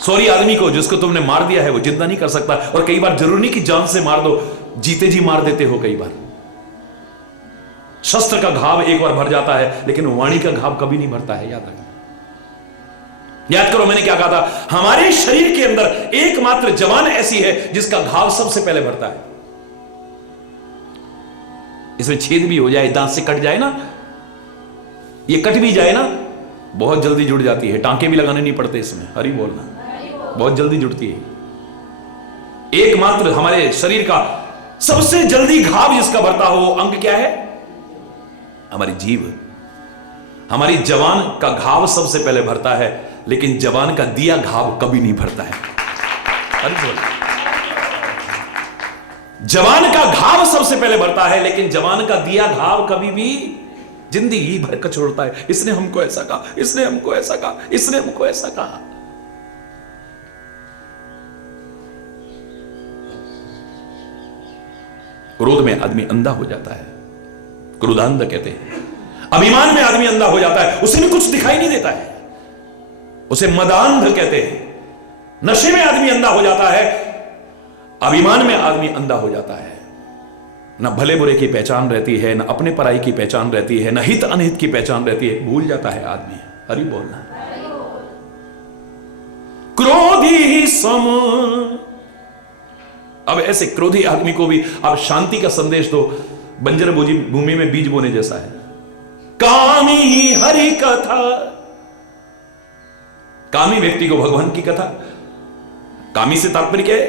सॉरी आदमी को जिसको तुमने मार दिया है वो जिंदा नहीं कर सकता। और कई बार जरूरी नहीं कि जान से मार दो, जीते जी मार देते हो। कई बार शस्त्र का घाव एक बार भर जाता है, लेकिन वाणी का घाव कभी नहीं भरता है। याद रखना। याद करो मैंने क्या कहा था, हमारे शरीर के अंदर एकमात्र जवान ऐसी है जिसका घाव सबसे पहले भरता है। इसमें छेद भी हो जाए, दांत से कट जाए ना, ये कट भी जाए ना, बहुत जल्दी जुड़ जाती है, टांके भी लगाने नहीं पड़ते इसमें। हरि बोलना। बहुत जल्दी जुड़ती है। एकमात्र हमारे शरीर का सबसे जल्दी घाव जिसका भरता हो वो अंग क्या है, हमारी जीभ। हमारी जवान का घाव सबसे पहले भरता है, लेकिन जवान का दिया घाव कभी नहीं भरता है। अरे बोल। जवान का घाव सबसे पहले भरता है, लेकिन जवान का दिया घाव कभी भी जिंदगी भर का छोड़ता है। इसने हमको ऐसा कहा, इसने हमको ऐसा कहा, इसने हमको ऐसा कहा। क्रोध में आदमी अंधा हो जाता है, क्रोधांध कहते हैं। अभिमान में आदमी अंधा हो जाता है, उसे भी कुछ दिखाई नहीं देता है, उसे मदांध कहते हैं। नशे में आदमी अंधा हो जाता है, अभिमान में आदमी अंधा हो जाता है। ना भले बुरे की पहचान रहती है, ना अपने पराई की पहचान रहती है, ना हित अनहित की पहचान रहती है, भूल जाता है आदमी। हरि बोलना। क्रोधी सम। अब ऐसे क्रोधी आदमी को भी आप शांति का संदेश दो, बंजर भूमि में बीज बोने जैसा है। कामी ही हरि कथा। कामी व्यक्ति को भगवान की कथा। कामी से तात्पर्य क्या है,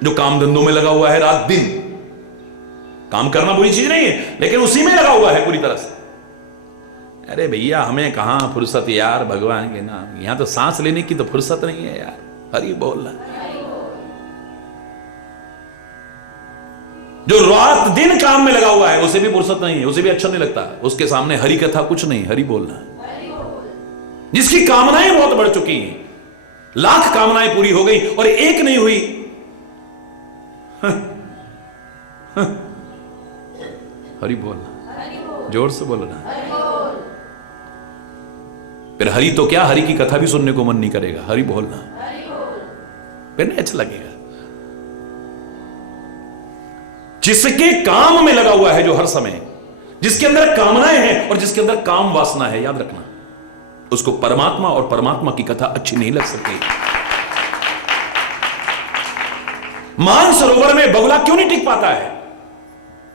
जो काम धंधों में लगा हुआ है रात दिन। काम करना बुरी चीज नहीं है, लेकिन उसी में लगा हुआ है पूरी तरह से। अरे भैया हमें कहां फुर्सत यार भगवान के नाम, यहां तो सांस लेने की तो फुर्सत नहीं है यार। हरि बोलना। जो रात दिन काम में लगा हुआ है उसे भी फुर्सत नहीं है, उसे भी अच्छा नहीं लगता, उसके सामने हरि कथा कुछ नहीं। हरि बोलना। जिसकी कामनाएं बहुत बढ़ चुकी हैं, लाख कामनाएं पूरी हो गई और एक नहीं हुई, हरि बोलना। जोर से बोलना। फिर हरि तो क्या, हरि की कथा भी सुनने को मन नहीं करेगा। हरि बोलना। फिर नहीं अच्छा लगेगा। जिसके काम में लगा हुआ है, जो हर समय, जिसके अंदर कामनाएं हैं और जिसके अंदर काम वासना है, याद रखना, उसको परमात्मा और परमात्मा की कथा अच्छी नहीं लग सकती। मान सरोवर में बगुला क्यों नहीं टिक पाता है,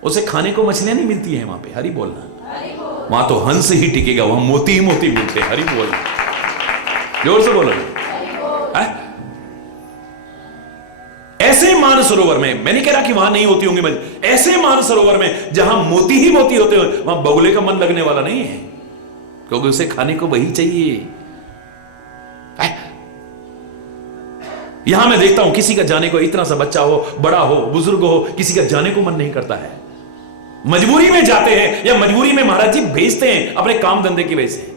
उसे खाने को मछलियां नहीं मिलती हैं वहां पे। हरि बोलना। वहां तो हंस ही टिकेगा, वहां मोती ही मोती मिलते हैं। हरि बोलना। जोर से बोलो। मानसरोवर में, मैं नहीं कह रहा कि वहां नहीं होती होंगी मछली, ऐसे मानसरोवर में जहां मोती ही मोती होते हो, वहां बगुले का मन लगने वाला नहीं है, क्योंकि उसे खाने को वही चाहिए। यहां मैं देखता हूं किसी का जाने को, इतना सा बच्चा हो, बड़ा हो, बुजुर्ग हो, किसी का जाने को मन नहीं करता है, मजबूरी में जाते हैं, या मजबूरी में महाराज जी भेजते हैं अपने काम धंधे की वजह से।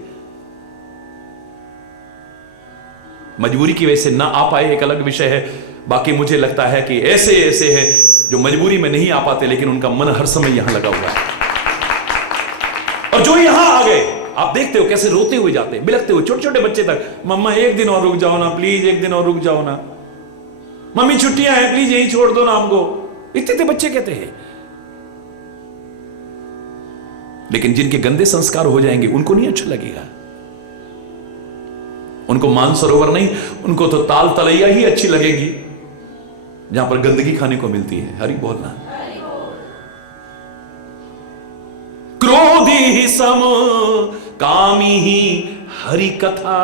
मजबूरी की वजह से ना आ पाए एक अलग विषय है, बाकी मुझे लगता है कि ऐसे ऐसे हैं जो मजबूरी में नहीं आ पाते, लेकिन उनका मन हर समय यहां लगा हुआ है। और जो यहां आ गए, आप देखते हो कैसे रोते हुए जाते हैं, बिलखते हुए, छोटे छोटे बच्चे तक, मम्मा एक दिन और रुक जाओ ना प्लीज, एक दिन और रुक जाओ ना, मम्मी छुट्टियां हैं प्लीज यहीं छोड़ दो ना हमको, इतने बच्चे कहते हैं। लेकिन जिनके गंदे संस्कार हो जाएंगे उनको नहीं अच्छा लगेगा, उनको मानसरोवर नहीं, उनको तो ताल तलैया ही अच्छी लगेगी जहां पर गंदगी खाने को मिलती है। हरि बोलना। क्रोधी ही सम कामी ही हरि कथा,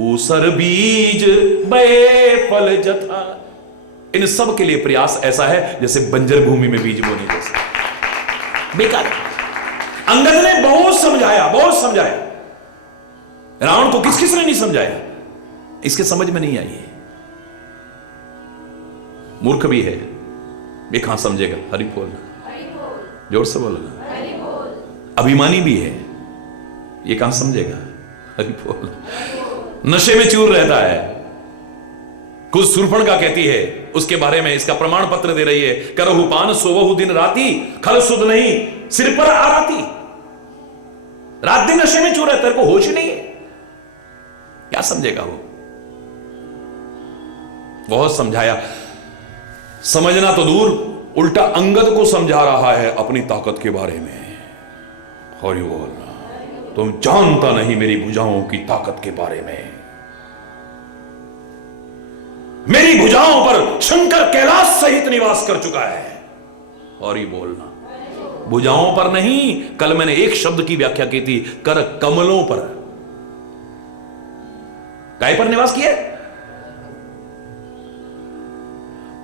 ऊसर बीज बे फल जथा। इन सब के लिए प्रयास ऐसा है जैसे बंजर भूमि में बीज बोने जैसे, बेकार। अंगद ने बहुत समझाया, बहुत समझाया, रावण को किस किस ने नहीं समझाया, इसके समझ में नहीं आई। मूर्ख भी है, ये कहां समझेगा। हरि बोलना, जोर से बोलना। अभिमानी भी है, ये कहां समझेगा। हरि बोलना। नशे में चूर रहता है, कुछ सुरपणखा कहती है उसके बारे में, इसका प्रमाण पत्र दे रही है, करहु पान सोवहु दिन राती, खल सुध नहीं सिर पर आराती। रात दिन नशे में चूर रहता है, को होश ही नहीं है, क्या समझेगा वो। बहुत समझाया, समझना तो दूर, उल्टा अंगद को समझा रहा है अपनी ताकत के बारे में। हरि बोल। तुम जानता नहीं मेरी भुजाओं की ताकत के बारे में, मेरी भुजाओं पर शंकर कैलाश सहित निवास कर चुका है। हरि बोलना। भुजाओं पर नहीं, कल मैंने एक शब्द की व्याख्या की थी, कर कमलों पर। काय पर निवास किया?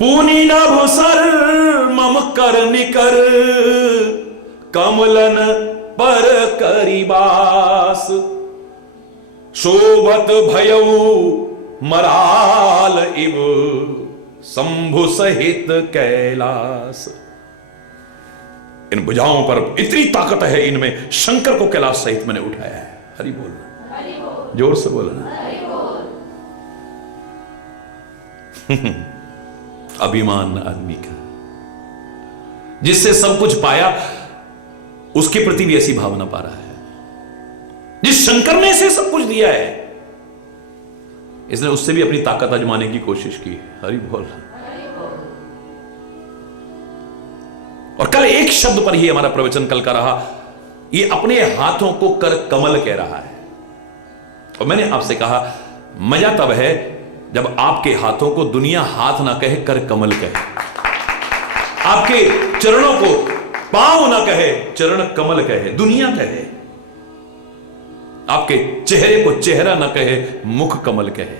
पूनी नभ सर मम कर निकर, कमलन पर करिबास। शोभत भयऊ मराल इव, शंभु सहित कैलाश। इन भुजाओं पर इतनी ताकत है, इनमें शंकर को कैलाश सहित मैंने उठाया है। हरि बोलना, जोर से बोलना। अभिमान आदमी का, जिससे सब कुछ पाया उसके प्रति भी ऐसी भावना पा रहा है। जिस शंकर ने इसे सब कुछ दिया है, इसने उससे भी अपनी ताकत आजमाने की कोशिश की। हरि बोल। और कल एक शब्द पर ही हमारा प्रवचन कल का रहा, ये अपने हाथों को कर कमल कह रहा है। और मैंने आपसे कहा, मजा तब है जब आपके हाथों को दुनिया हाथ ना कहे, कर कमल कहे। आपके चरणों को पांव ना कहे, चरण कमल कहे, दुनिया कहे। आपके चेहरे को चेहरा न कहे, मुख कमल कहे।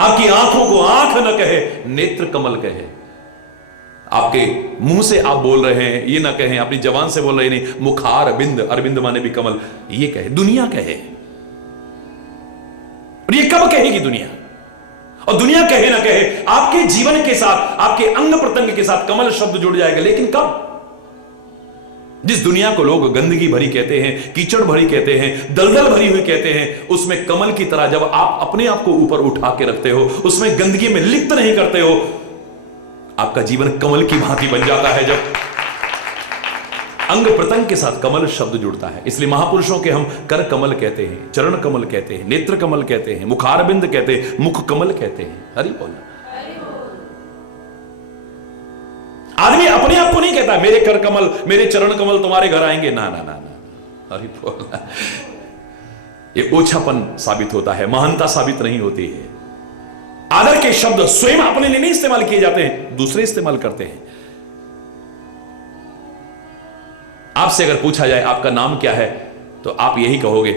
आपकी आंखों को आंख न कहे, नेत्र कमल कहे। आपके मुंह से आप बोल रहे हैं ये ना कहें, अपनी जबान से बोल रहे नहीं, मुखार अरविंद, अरविंद माने भी कमल, ये कहे, दुनिया कहे। और ये कब कहेगी दुनिया? और दुनिया कहे ना कहे, आपके जीवन के साथ, आपके अंग प्रत्यंग के साथ कमल शब्द जुड़ जाएगा। लेकिन कब? जिस दुनिया को लोग गंदगी भरी कहते हैं, कीचड़ भरी कहते हैं, दलदल भरी हुई कहते हैं, उसमें कमल की तरह जब आप अपने आप को ऊपर उठा के रखते हो, उसमें गंदगी में लिप्त नहीं करते हो, आपका जीवन कमल की भांति बन जाता है। जब अंग प्रत्यंग के साथ कमल शब्द जुड़ता है। इसलिए महापुरुषों के हम कर कमल कहते हैं, चरण कमल कहते हैं, नेत्र कमल कहते हैं, मुखारबिंद कहते हैं, मुख कमल कहते हैं। हरि बोल। आदमी अपने आप को नहीं कहता मेरे कर कमल, मेरे चरण कमल तुम्हारे घर आएंगे, ना ना ना ना। हरि बोल। ये ओछापन साबित होता है, महानता साबित नहीं होती है। आदर के शब्द स्वयं अपने लिए नहीं इस्तेमाल किए जाते हैं, दूसरे इस्तेमाल करते हैं। आपसे अगर पूछा जाए आपका नाम क्या है, तो आप यही कहोगे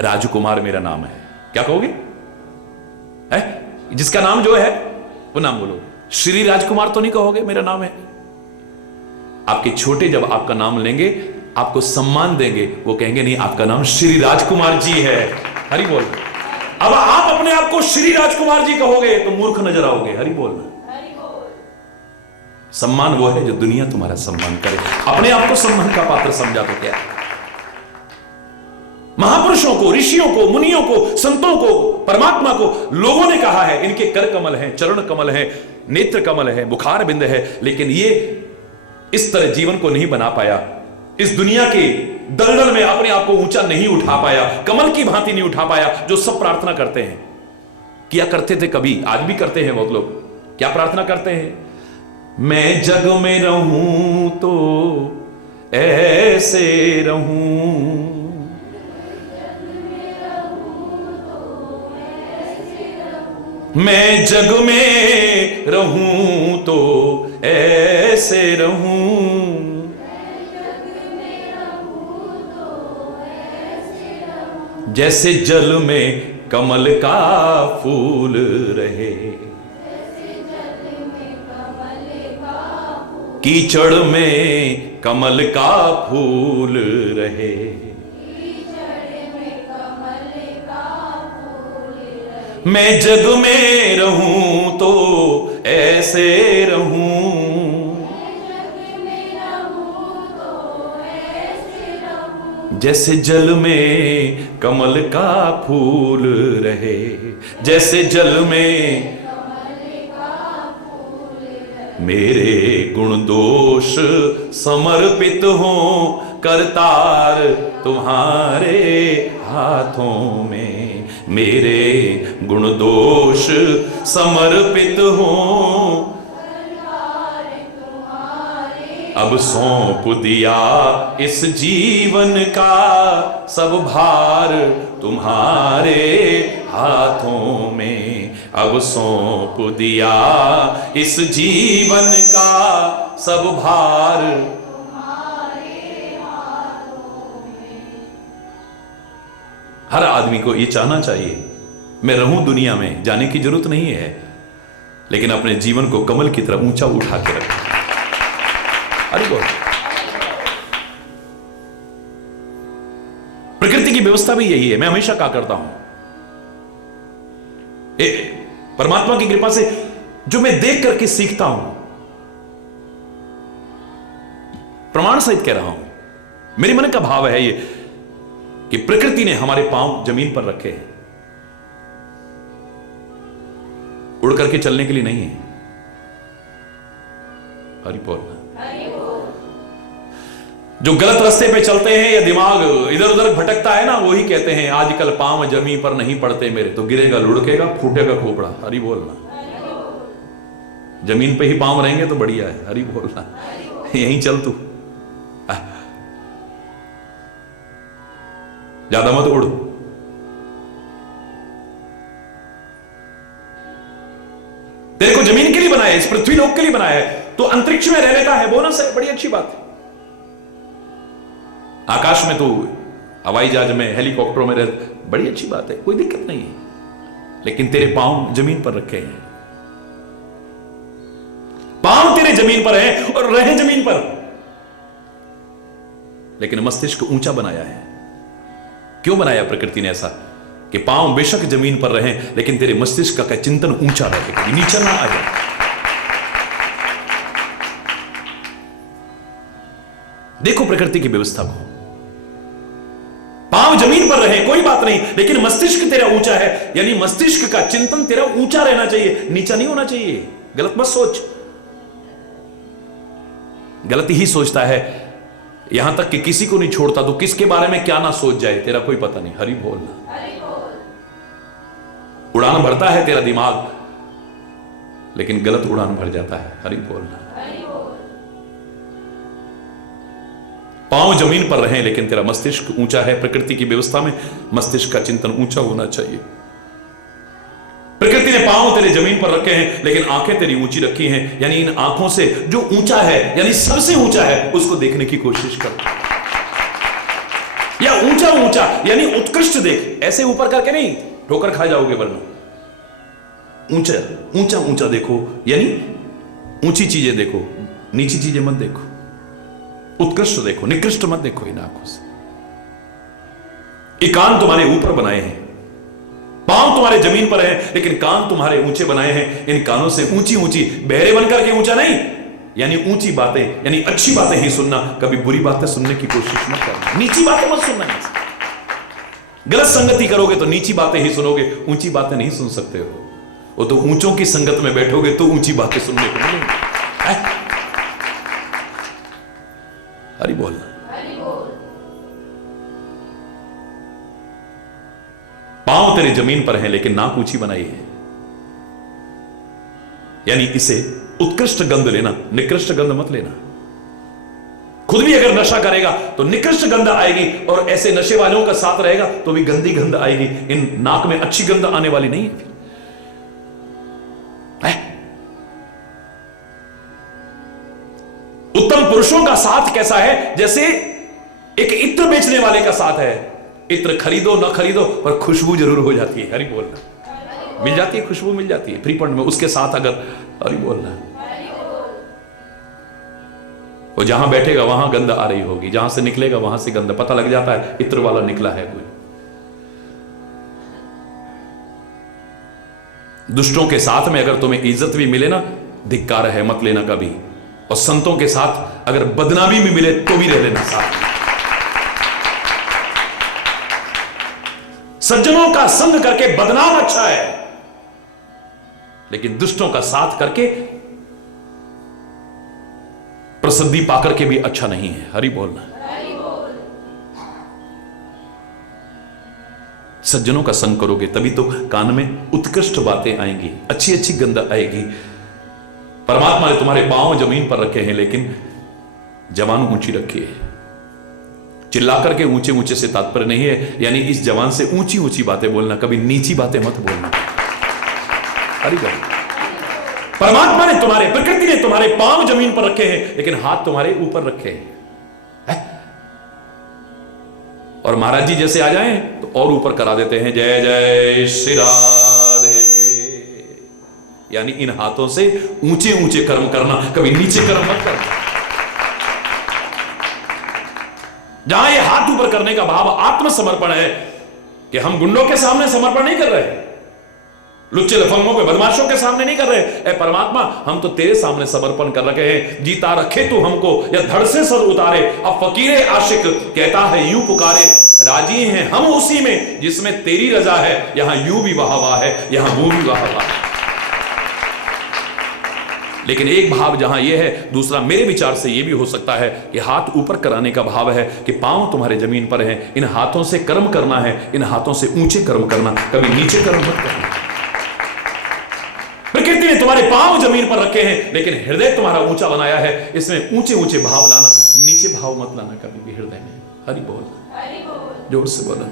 राजकुमार मेरा नाम है। क्या कहोगे? है? जिसका नाम जो है वो नाम बोलो। श्री राजकुमार तो नहीं कहोगे मेरा नाम है? आपके छोटे जब आपका नाम लेंगे, आपको सम्मान देंगे, वो कहेंगे नहीं आपका नाम श्री राजकुमार जी है। हरि बोल। अब आप अपने आप को श्री राजकुमार जी कहोगे तो मूर्ख नजर आओगे। हरि बोल। सम्मान वो है जो दुनिया तुम्हारा सम्मान करे, अपने आप को सम्मान का पात्र समझा तो क्या। महापुरुषों को, ऋषियों को, मुनियों को, संतों को, परमात्मा को लोगों ने कहा है इनके कर कमल हैं, चरण कमल हैं, नेत्र कमल है, बुखार बिंद है, लेकिन ये इस तरह जीवन को नहीं बना पाया, इस दुनिया के दलदल में अपने आप को ऊंचा नहीं उठा पाया, कमल की भांति नहीं उठा पाया जो सब प्रार्थना करते हैं। किया करते थे कभी, आज भी करते हैं बहुत लोग। क्या प्रार्थना करते हैं? मैं जग में रहूं तो ऐसे रहूं, मैं जग में रहूं तो ऐसे रहूं, जैसे जल में कमल का फूल रहे, कीचड़ में कमल का फूल रहे, मैं जग में रहूं तो ऐसे रहूं, जैसे जल में कमल का फूल रहे, जैसे जल में मेरे गुण दोष समर्पित हो करतार तुम्हारे हाथों में, मेरे गुण दोष समर्पित हो, अब सौंप दिया इस जीवन का सब भार तुम्हारे हाथों में, अब सौंप दिया इस जीवन का सब भार तुम्हारे हाथों में। हर आदमी को ये चाहना चाहिए मैं रहूं दुनिया में, जाने की जरूरत नहीं है, लेकिन अपने जीवन को कमल की तरह ऊंचा उठा के रखें। अरे बोल। प्रकृति की व्यवस्था भी यही है। मैं हमेशा क्या करता हूं, परमात्मा की कृपा से जो मैं देख करके सीखता हूं, प्रमाण सहित कह रहा हूं, मेरे मन का भाव है ये कि प्रकृति ने हमारे पांव जमीन पर रखे हैं, उड़ करके चलने के लिए नहीं है। हरि बोल। जो गलत रास्ते पे चलते हैं या दिमाग इधर उधर भटकता है ना, वही कहते हैं आजकल पांव जमीन पर नहीं पड़ते मेरे, तो गिरेगा, लुढ़केगा, फूटेगा खोपड़ा। हरि बोलना। जमीन पे ही पांव रहेंगे तो बढ़िया है। हरि बोलना। यहीं चल तू, ज्यादा मत उड़। तेरे को जमीन के लिए बनाया है, इस पृथ्वी लोक के लिए बनाया है, तो अंतरिक्ष में रहने का है, बोनस है, बड़ी अच्छी बात है। आकाश में तो हवाई जहाज में, हेलीकॉप्टरों में रह, बड़ी अच्छी बात है, कोई दिक्कत नहीं है, लेकिन तेरे पांव जमीन पर रखे हैं, पांव तेरे जमीन पर हैं और रहे जमीन पर, लेकिन मस्तिष्क ऊंचा बनाया है। क्यों बनाया प्रकृति ने ऐसा कि पांव बेशक जमीन पर रहें, लेकिन तेरे मस्तिष्क का चिंतन ऊंचा रहे, कभी नीचा ना आ जाए। देखो प्रकृति की व्यवस्था को, पांव जमीन पर रहे कोई बात नहीं, लेकिन मस्तिष्क तेरा ऊंचा है, यानी मस्तिष्क का चिंतन तेरा ऊंचा रहना चाहिए, नीचा नहीं होना चाहिए। गलत मत सोच। गलत ही सोचता है, यहां तक कि किसी को नहीं छोड़ता तो किसके बारे में क्या ना सोच जाए, तेरा कोई पता नहीं। हरि बोल। उड़ान भरता है तेरा दिमाग, लेकिन गलत उड़ान भर जाता है। हरि बोलना। पांव जमीन पर रहें, लेकिन तेरा मस्तिष्क ऊंचा है। प्रकृति की व्यवस्था में मस्तिष्क का चिंतन ऊंचा होना चाहिए। प्रकृति ने पांव तेरे जमीन पर रखे हैं, लेकिन आंखें तेरी ऊंची रखी हैं, यानी इन आंखों से जो ऊंचा है, यानी सबसे ऊंचा है, उसको देखने की कोशिश कर, या ऊंचा ऊंचा यानी उत्कृष्ट देख। ऐसे ऊपर करके नहीं, ठोकर खा जाओगे, वरना ऊंचा ऊंचा ऊंचा देखो, यानी ऊंची चीजें देखो, नीची चीजें मत देखो, उत्कृष्ट देखो, निकृष्ट मत देखो इन आंखों से। ये कान तुम्हारे ऊपर बनाए हैं, पांव तुम्हारे जमीन पर हैं, लेकिन कान तुम्हारे ऊंचे बनाए हैं। इन कानों से ऊंची ऊंची, बहरे बनकर के ऊंचा नहीं, यानी ऊंची बातें, यानी अच्छी बातें ही सुनना, कभी बुरी बातें सुनने की कोशिश मत करना, नीची बातें मत सुनना। गलत संगति करोगे तो नीची बातें ही सुनोगे, ऊंची बातें नहीं सुन सकते हो। वो तो ऊंचों की संगत में बैठोगे तो ऊंची बातें सुनने को मिलेंगी। हरि बोल। पांव तेरे जमीन पर हैं, लेकिन नाक ऊंची बनाई है, यानी इसे उत्कृष्ट गंध लेना, निकृष्ट गंध मत लेना। खुद भी अगर नशा करेगा तो निकृष्ट गंध आएगी, और ऐसे नशे वालों का साथ रहेगा तो भी गंदी गंध आएगी। इन नाक में अच्छी गंध आने वाली नहीं है। उत्तम पुरुषों का साथ कैसा है? जैसे एक इत्र बेचने वाले का साथ है। इत्र खरीदो ना खरीदो, पर खुशबू जरूर हो जाती है। हरि बोलना, मिल जाती है, खुशबू मिल जाती है फ्री फंड में उसके साथ अगर। हरि बोलना, वो जहां बैठेगा वहां गंध आ रही होगी, जहां से निकलेगा वहां से गंध पता लग जाता है, इत्र वाला निकला है कोई। दुष्टों के साथ में अगर तुम्हें इज्जत भी मिले ना, धिक्कार है, मत लेना कभी। और संतों के साथ अगर बदनामी भी मिले तो भी रह लेना साथ। सज्जनों का संग करके बदनाम अच्छा है, लेकिन दुष्टों का साथ करके प्रसिद्धि पाकर के भी अच्छा नहीं है। हरि बोलना। सज्जनों का संग करोगे तभी तो कान में उत्कृष्ट बातें आएंगी, अच्छी अच्छी गंध आएगी। परमात्मा ने तुम्हारे पांव जमीन पर रखे हैं, लेकिन जवान ऊंची रखी है। चिल्ला करके ऊंचे ऊंचे से तात्पर्य नहीं है, यानी इस जवान से ऊंची ऊंची बातें बोलना, कभी नीची बातें मत बोलना। हरि बोल। परमात्मा ने तुम्हारे, प्रकृति ने तुम्हारे पांव जमीन पर रखे हैं, लेकिन हाथ तुम्हारे ऊपर रखे हैं। और महाराज जी जैसे आ जाएं तो और ऊपर करा देते हैं, जय जय श्री राधे। यानी इन हाथों से ऊंचे ऊंचे कर्म करना, कभी नीचे कर्म मत करना। जहां ये हाथ ऊपर करने का भाव आत्मसमर्पण है, कि हम गुंडों के सामने समर्पण नहीं कर रहे, लुच्चे लफंगों के बदमाशों के सामने नहीं कर रहे। ए परमात्मा, हम तो तेरे सामने समर्पण कर रखे हैं। जीता रखे तू हमको या धड़ से सर उतारे। अब फकीरे आशिक कहता है यूं पुकारे, राजी हैं हम उसी में जिसमें तेरी रजा है। यहां यूं भी वाह वाह है, यहां वो भी वाह वाह है। लेकिन एक भाव जहां यह है, दूसरा मेरे विचार से यह भी हो सकता है कि हाथ ऊपर कराने का भाव है कि पांव तुम्हारे जमीन पर हैं, इन हाथों से कर्म करना है, इन हाथों से ऊंचे कर्म करना, कभी नीचे कर्म मत करना। प्रकृति ने तुम्हारे पांव जमीन पर रखे हैं, लेकिन हृदय तुम्हारा ऊंचा बनाया है। इसमें ऊंचे ऊंचे भाव लाना, नीचे भाव मत लाना कभी भी हृदय में। हरि बोल, जोर से बोलना।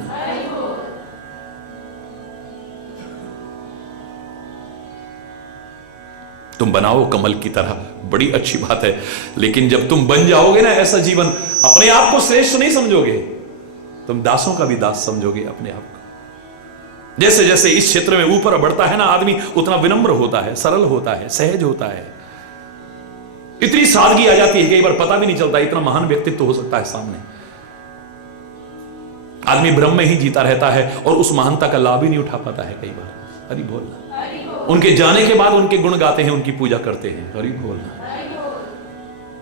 तुम बनाओ कमल की तरह, बड़ी अच्छी बात है, लेकिन जब तुम बन जाओगे ना ऐसा जीवन, अपने आप को श्रेष्ठ नहीं समझोगे, तुम दासों का भी दास समझोगे अपने आप को। जैसे जैसे इस क्षेत्र में ऊपर बढ़ता है ना आदमी, उतना विनम्र होता है, सरल होता है, सहज होता है। इतनी सादगी आ जाती है, कई बार पता भी नहीं चलता इतना महान व्यक्तित्व हो सकता है सामने। आदमी भ्रम में ही जीता रहता है और उस महानता का लाभ ही नहीं उठा पाता है कई बार। हरि बोलना। उनके जाने के बाद उनके गुण गाते हैं, उनकी पूजा करते हैं। हरि बोलना।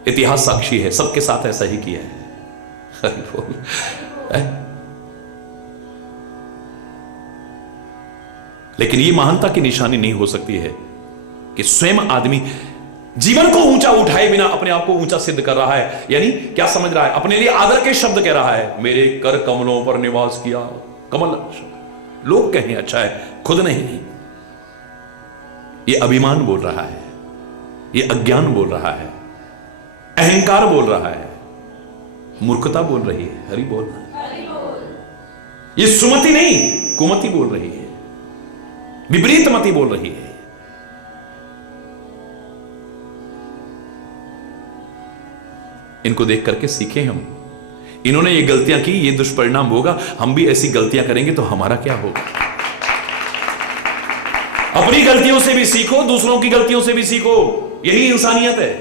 इतिहास साक्षी है, सबके साथ ऐसा ही किया है। हरि बोल। लेकिन यह महानता की निशानी नहीं हो सकती है कि स्वयं आदमी जीवन को ऊंचा उठाए बिना अपने आप को ऊंचा सिद्ध कर रहा है। यानी क्या समझ रहा है, अपने लिए आदर के शब्द कह रहा है, मेरे कर कमलों पर निवास किया। कमल लोग कहें अच्छा है, खुद नहीं। ये अभिमान बोल रहा है, ये अज्ञान बोल रहा है, अहंकार बोल रहा है, मूर्खता बोल रही है। हरि बोलना। ये सुमति नहीं, कुमति बोल रही है, विपरीत मति बोल रही है। इनको देख करके सीखें हम। इन्होंने ये गलतियां की, ये दुष्परिणाम होगा। हम भी ऐसी गलतियां करेंगे तो हमारा क्या होगा। अपनी गलतियों से भी सीखो, दूसरों की गलतियों से भी सीखो। यही इंसानियत है।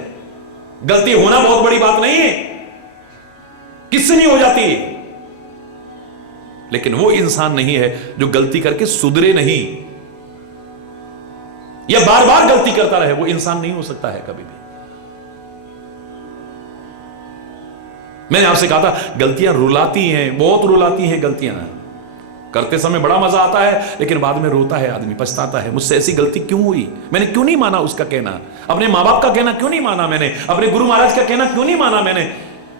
गलती होना बहुत बड़ी बात नहीं है, किससे नहीं हो जाती, लेकिन वो इंसान नहीं है जो गलती करके सुधरे नहीं या बार बार गलती करता रहे। वो इंसान नहीं हो सकता है कभी भी। मैंने आपसे कहा था गलतियां रुलाती हैं, बहुत रुलाती हैं गलतियां। करते समय बड़ा मजा आता है, लेकिन बाद में रोता है आदमी, पछताता है, मुझसे ऐसी गलती क्यों हुई, मैंने क्यों नहीं माना उसका कहना, अपने मां बाप का कहना क्यों नहीं माना मैंने, अपने गुरु महाराज का कहना क्यों नहीं माना मैंने,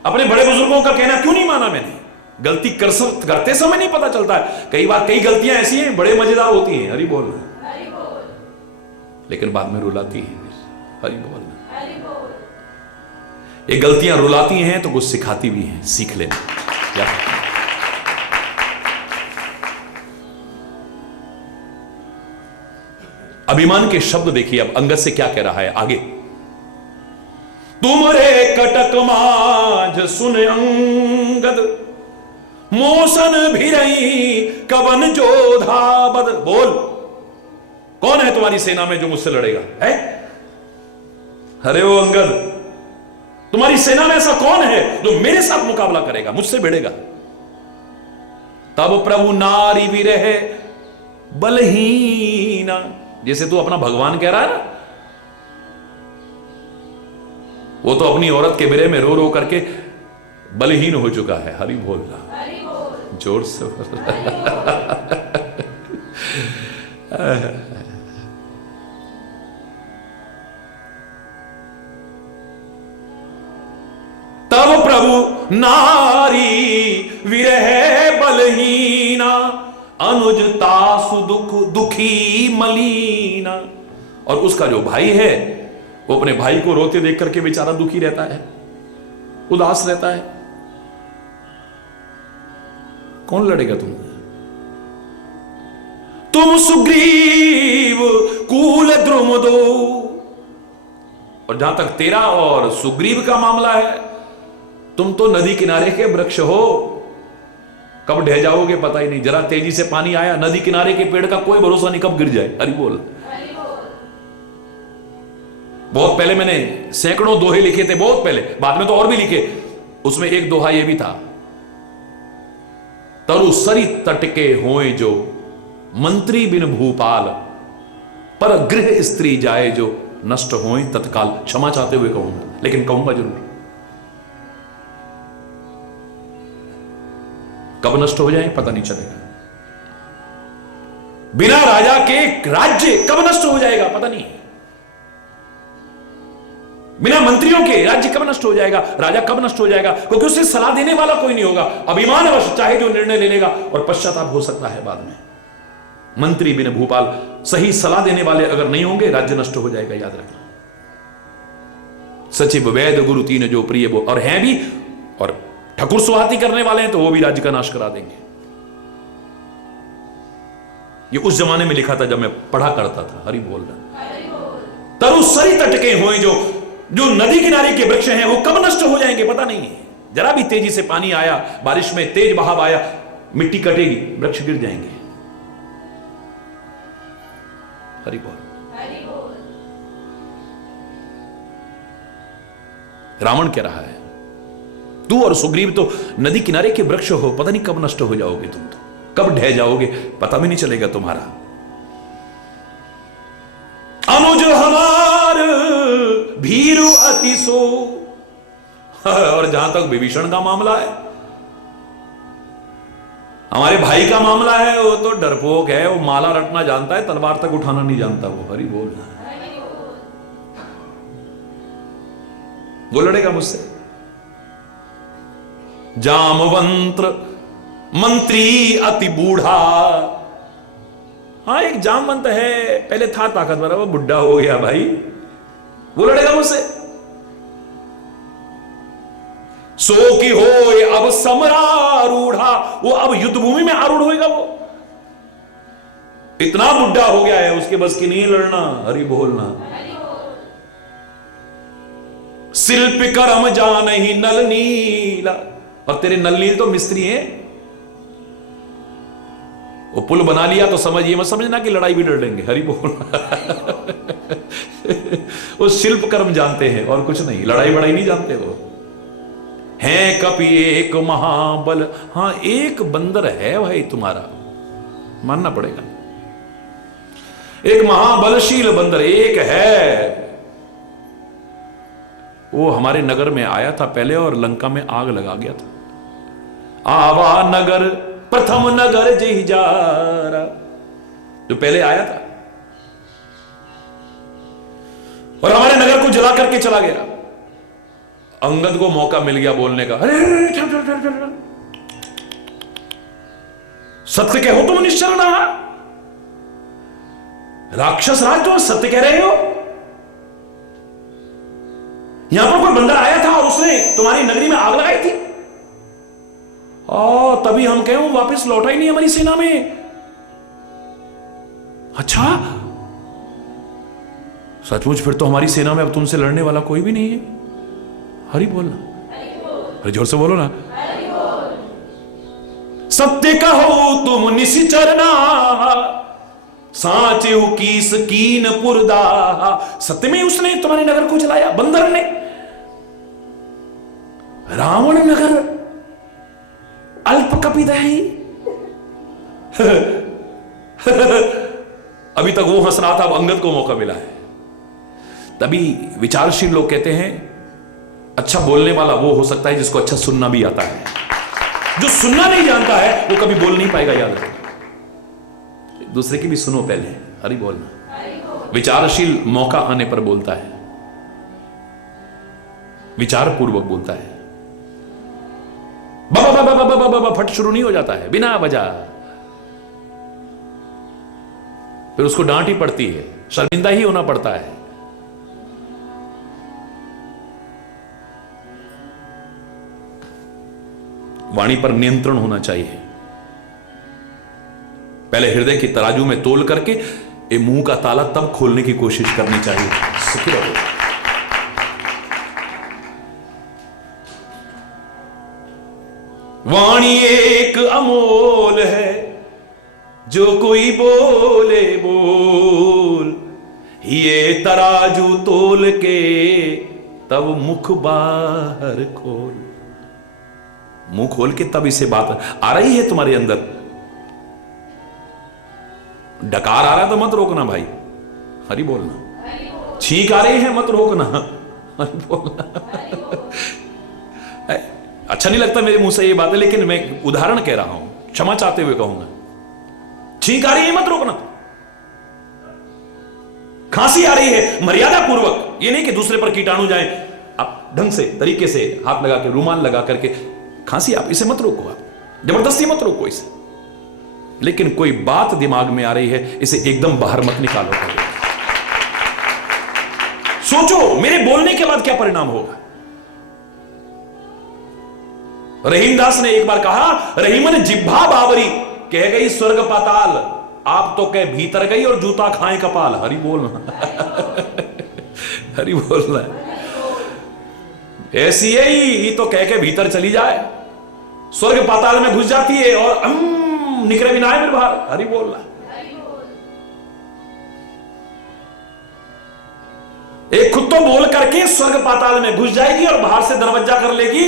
अपने बड़े बुजुर्गों का कहना क्यों नहीं माना मैंने। गलती करते समय नहीं पता चलता है। कई बार कई गलतियां ऐसी हैं बड़े मजेदार होती हैं, हरि बोल, लेकिन बाद में रुलाती हैं, हरि बोल। ये गलतियां रुलाती हैं तो कुछ सिखाती भी हैं, सीख लेना। क्या अभिमान के शब्द देखिए अब अंगद से क्या कह रहा है आगे। तुमरे कटक मांझ सुन अंगद, मोसन भिरई कवन जोधा बद। बोल, कौन है तुम्हारी सेना में जो मुझसे लड़ेगा है? अरे ओ अंगद, तुम्हारी सेना में ऐसा कौन है जो मेरे साथ मुकाबला करेगा, मुझसे भिड़ेगा? तब प्रभु नारी विरह बलहीना, जैसे तू अपना भगवान कह रहा है ना, वो तो अपनी औरत के बिरह में रो रो करके बलहीन हो चुका है। हरि बोल रहा, जोर से तब प्रभु नारी विरह बलहीना, अनुजता सुदुख दुखी मलीना। और उसका जो भाई है वो अपने भाई को रोते देख करके बेचारा दुखी रहता है, उदास रहता है। कौन लड़ेगा तुम सुग्रीव कूल द्रुमदो। और जहां तक तेरा और सुग्रीव का मामला है, तुम तो नदी किनारे के वृक्ष हो, कब ढह जाओगे पता ही नहीं। जरा तेजी से पानी आया, नदी किनारे के पेड़ का कोई भरोसा नहीं कब गिर जाए। हरि बोल। बहुत पहले मैंने सैकड़ों दोहे लिखे थे, बहुत पहले, बाद में तो और भी लिखे। उसमें एक दोहा यह भी था, तरु सरी तट के होए जो, मंत्री बिन भूपाल, पर गृह स्त्री जाए जो, नष्ट होए तत्काल। क्षमा चाहते हुए कहूंगा, लेकिन कहूंगा जरूर। कब नष्ट हो जाए पता नहीं चलेगा। बिना राजा के राज्य कब नष्ट हो जाएगा पता नहीं। बिना मंत्रियों के राज्य कब नष्ट हो जाएगा, राजा कब नष्ट हो जाएगा, क्योंकि उसे सलाह देने वाला कोई नहीं होगा। अभिमानवश चाहे जो निर्णय ले लेगा और पश्चाताप हो सकता है बाद में। मंत्री बिन भूपाल, सही सलाह देने वाले अगर नहीं होंगे राज्य नष्ट हो जाएगा, याद रखना। सचिव वैद्य गुरु तीन जो प्रिय वो, और हैं भी, और ठकुर सुहाती करने वाले हैं तो वो भी राज्य का नाश करा देंगे। ये उस जमाने में लिखा था जब मैं पढ़ा करता था। हरि बोल रहा। तरु सरी तट के होए जो नदी किनारे के वृक्ष हैं वो कब नष्ट हो जाएंगे पता नहीं है। जरा भी तेजी से पानी आया, बारिश में तेज बहाव आया, मिट्टी कटेगी, वृक्ष गिर जाएंगे। हरि बोल। रावण कह रहा है, तू और सुग्रीव तो नदी किनारे के वृक्ष हो, पता नहीं कब नष्ट हो जाओगे तुम, तो कब ढह जाओगे पता भी नहीं चलेगा तुम्हारा। अनुज हमार भीरु अति सो। और जहां तक विभीषण का मामला है, हमारे भाई का मामला है, वो तो डरपोक है, वो माला रटना जानता है, तलवार तक उठाना नहीं जानता वो। हरि बोल। वो लड़ेगा मुझसे। जामवंत्र मंत्री अति बूढ़ा। हाँ, एक जामवंत है, पहले था ताकतवर, वो बुढ़ा हो गया भाई, वो लड़ेगा मुझसे। सो की होए अब समरारूढ़ा, वो अब युद्ध भूमि में आरूढ़ होएगा। वो इतना बुढ़ा हो गया है, उसके बस की नहीं लड़ना। हरि बोलना। शिल्प करम जान ही नल नीला। और तेरे नल नील तो मिस्त्री हैं, वो पुल बना लिया तो समझिए, मत समझना कि लड़ाई भी लड़ लेंगे। हरि बोल। वो शिल्प कर्म जानते हैं और कुछ नहीं, लड़ाई बड़ाई नहीं जानते वो। हैं कपि एक महाबल, हां एक बंदर है भाई तुम्हारा, मानना पड़ेगा। एक महाबलशील बंदर एक है, वो हमारे नगर में आया था पहले और लंका में आग लगा गया था। आवा नगर प्रथम नगर जय जारा, जो पहले आया था और हमारे नगर को जला करके चला गया। अंगद को मौका मिल गया बोलने का, अरे सत्य कहो तुम निश्चल ना, राक्षस राज तुम सत्य कह रहे हो। यहां पर कोई बंदा आया था और उसने तुम्हारी नगरी में आग लगाई थी, और तभी हम कहें वापस लौटा ही नहीं हमारी सेना में। अच्छा सचमुच, फिर तो हमारी सेना में अब तुमसे लड़ने वाला कोई भी नहीं है। हरि बोलना, अरे जोर से बोलो ना। सत्य कहो तुम निश्चरना, साचे कीस कीन पुरदा। सत्य में उसने तुम्हारे नगर को जलाया, बंदर ने। रावण नगर अल्प कपिदही। अभी तक वो हंस रहा था, अब अंगद को मौका मिला है। तभी विचारशील लोग कहते हैं अच्छा बोलने वाला वो हो सकता है जिसको अच्छा सुनना भी आता है। जो सुनना नहीं जानता है वो कभी बोल नहीं पाएगा, याद रखो। दूसरे की भी सुनो पहले, हरि बोलना। विचारशील मौका आने पर बोलता है, विचार पूर्वक बोलता है। बाबा बाबा बाबा बाबा बाबा फट शुरू नहीं हो जाता है बिना वजह, फिर उसको डांट ही पड़ती है, शर्मिंदा ही होना पड़ता है। वाणी पर नियंत्रण होना चाहिए। पहले हृदय की तराजू में तोल करके ये मुंह का ताला तब खोलने की कोशिश करनी चाहिए। सुखी रहो। वाणी एक अमोल है, जो कोई बोले बोल, ये तराजू तोल के तब मुख बाहर खोल। मुंह खोल के तब इसे बात आ रही है तुम्हारे अंदर, डकार आ रहा है तो मत रोकना भाई, हरि बोलना। छींक आ रही है मत रोकना, हरि बोलना। अच्छा नहीं लगता मेरे मुंह से ये बात है, लेकिन मैं उदाहरण कह रहा हूं, क्षमा चाहते हुए कहूंगा। छींक आ रही है मत रोकना, खांसी आ रही है मर्यादा पूर्वक, ये नहीं कि दूसरे पर कीटाणु जाए, आप ढंग से तरीके से हाथ लगा के रुमाल लगा करके खांसी, आप इसे मत रोको, आप जबरदस्ती मत रोको इसे। लेकिन कोई बात दिमाग में आ रही है, इसे एकदम बाहर मत निकालो। सोचो मेरे बोलने के बाद क्या परिणाम होगा। रहीमदास ने एक बार कहा, रहीमन जिब्भा बावरी, कह गई स्वर्ग पाताल, आप तो कह भीतर गई और जूता खाए कपाल। हरि बोलना। हरि बोलना। ऐसी ही तो कह के भीतर चली जाए, स्वर्ग पाताल में घुस जाती है और निकले भी ना है फिर बाहर। हरि बोलना। एक खुद तो बोल करके स्वर्ग पाताल में घुस जाएगी और बाहर से दरवाजा कर लेगी।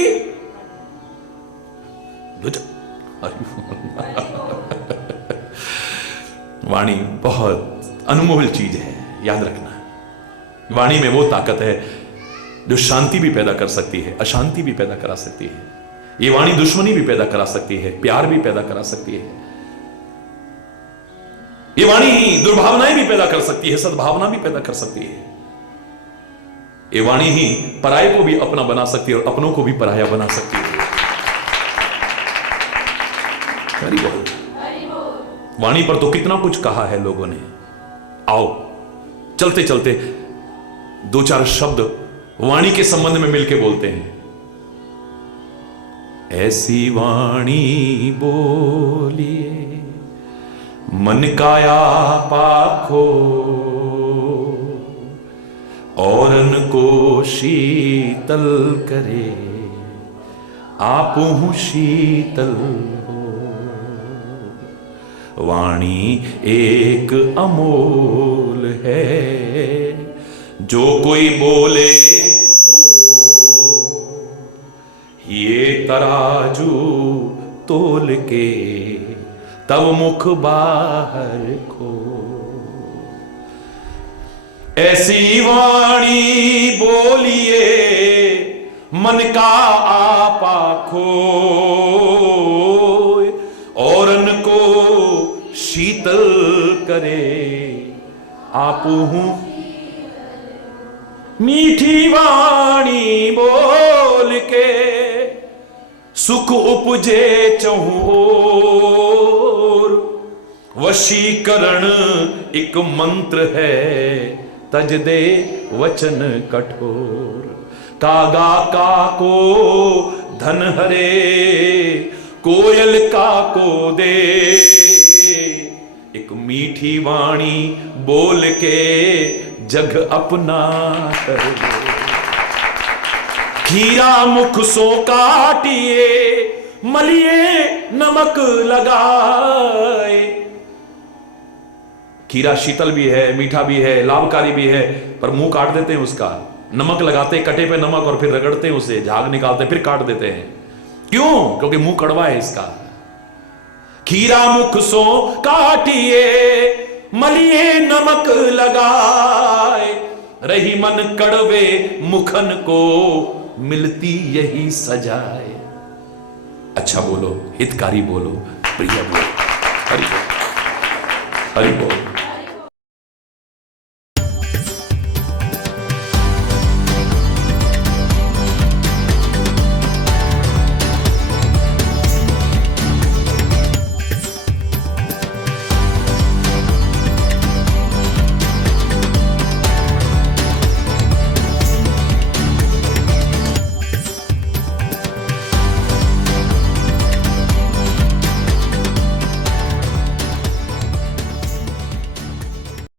वाणी बहुत अनमोल चीज है, याद रखना। वाणी में वो ताकत है जो शांति भी पैदा कर सकती है, अशांति भी पैदा करा सकती है। ये वाणी दुश्मनी भी पैदा करा सकती है, प्यार भी पैदा करा सकती है। ये वाणी दुर्भावनाएं भी पैदा कर सकती है, सद्भावना भी पैदा कर सकती है। ये वाणी ही पराये को भी अपना बना सकती है और अपनों को भी पराया बना सकती है। वाणी पर तो कितना कुछ कहा है लोगों ने। आओ चलते चलते दो चार शब्द वाणी के संबंध में मिलके बोलते हैं। ऐसी वाणी बोलिए मन काया पाखो, औरन को शीतल करे आपहु शीतल हो। वाणी एक अमोल है। जो कोई बोले ये तराजू तोल के, तब मुख बाहर खो। ऐसी वाणी बोलिए मन का आपा खोए, औरन को शीतल करे आपू हूं। मीठी वाणी बोल के सुख उपजे चहु ओर। वशीकरण एक मंत्र है, तज दे वचन कठोर। कागा का को धन हरे, कोयल का को दे। एक मीठी वाणी बोल के जग अपना कर ले। खीरा मुख सो काटिए, मलिए नमक लगाए। खीरा शीतल भी है, मीठा भी है, लाभकारी भी है, पर मुंह काट देते हैं उसका। नमक लगाते हैं कटे पे नमक और फिर रगड़ते हैं उसे, झाग निकालते फिर काट देते हैं। क्यों? क्योंकि मुंह कड़वा है इसका। खीरा मुख सो काटिए, मलिए नमक लगाए। रही मन कड़वे मुखन को, मिलती यही सजाए। अच्छा बोलो, हितकारी बोलो, प्रिय बोलो, हरि बोल, हरि बोल।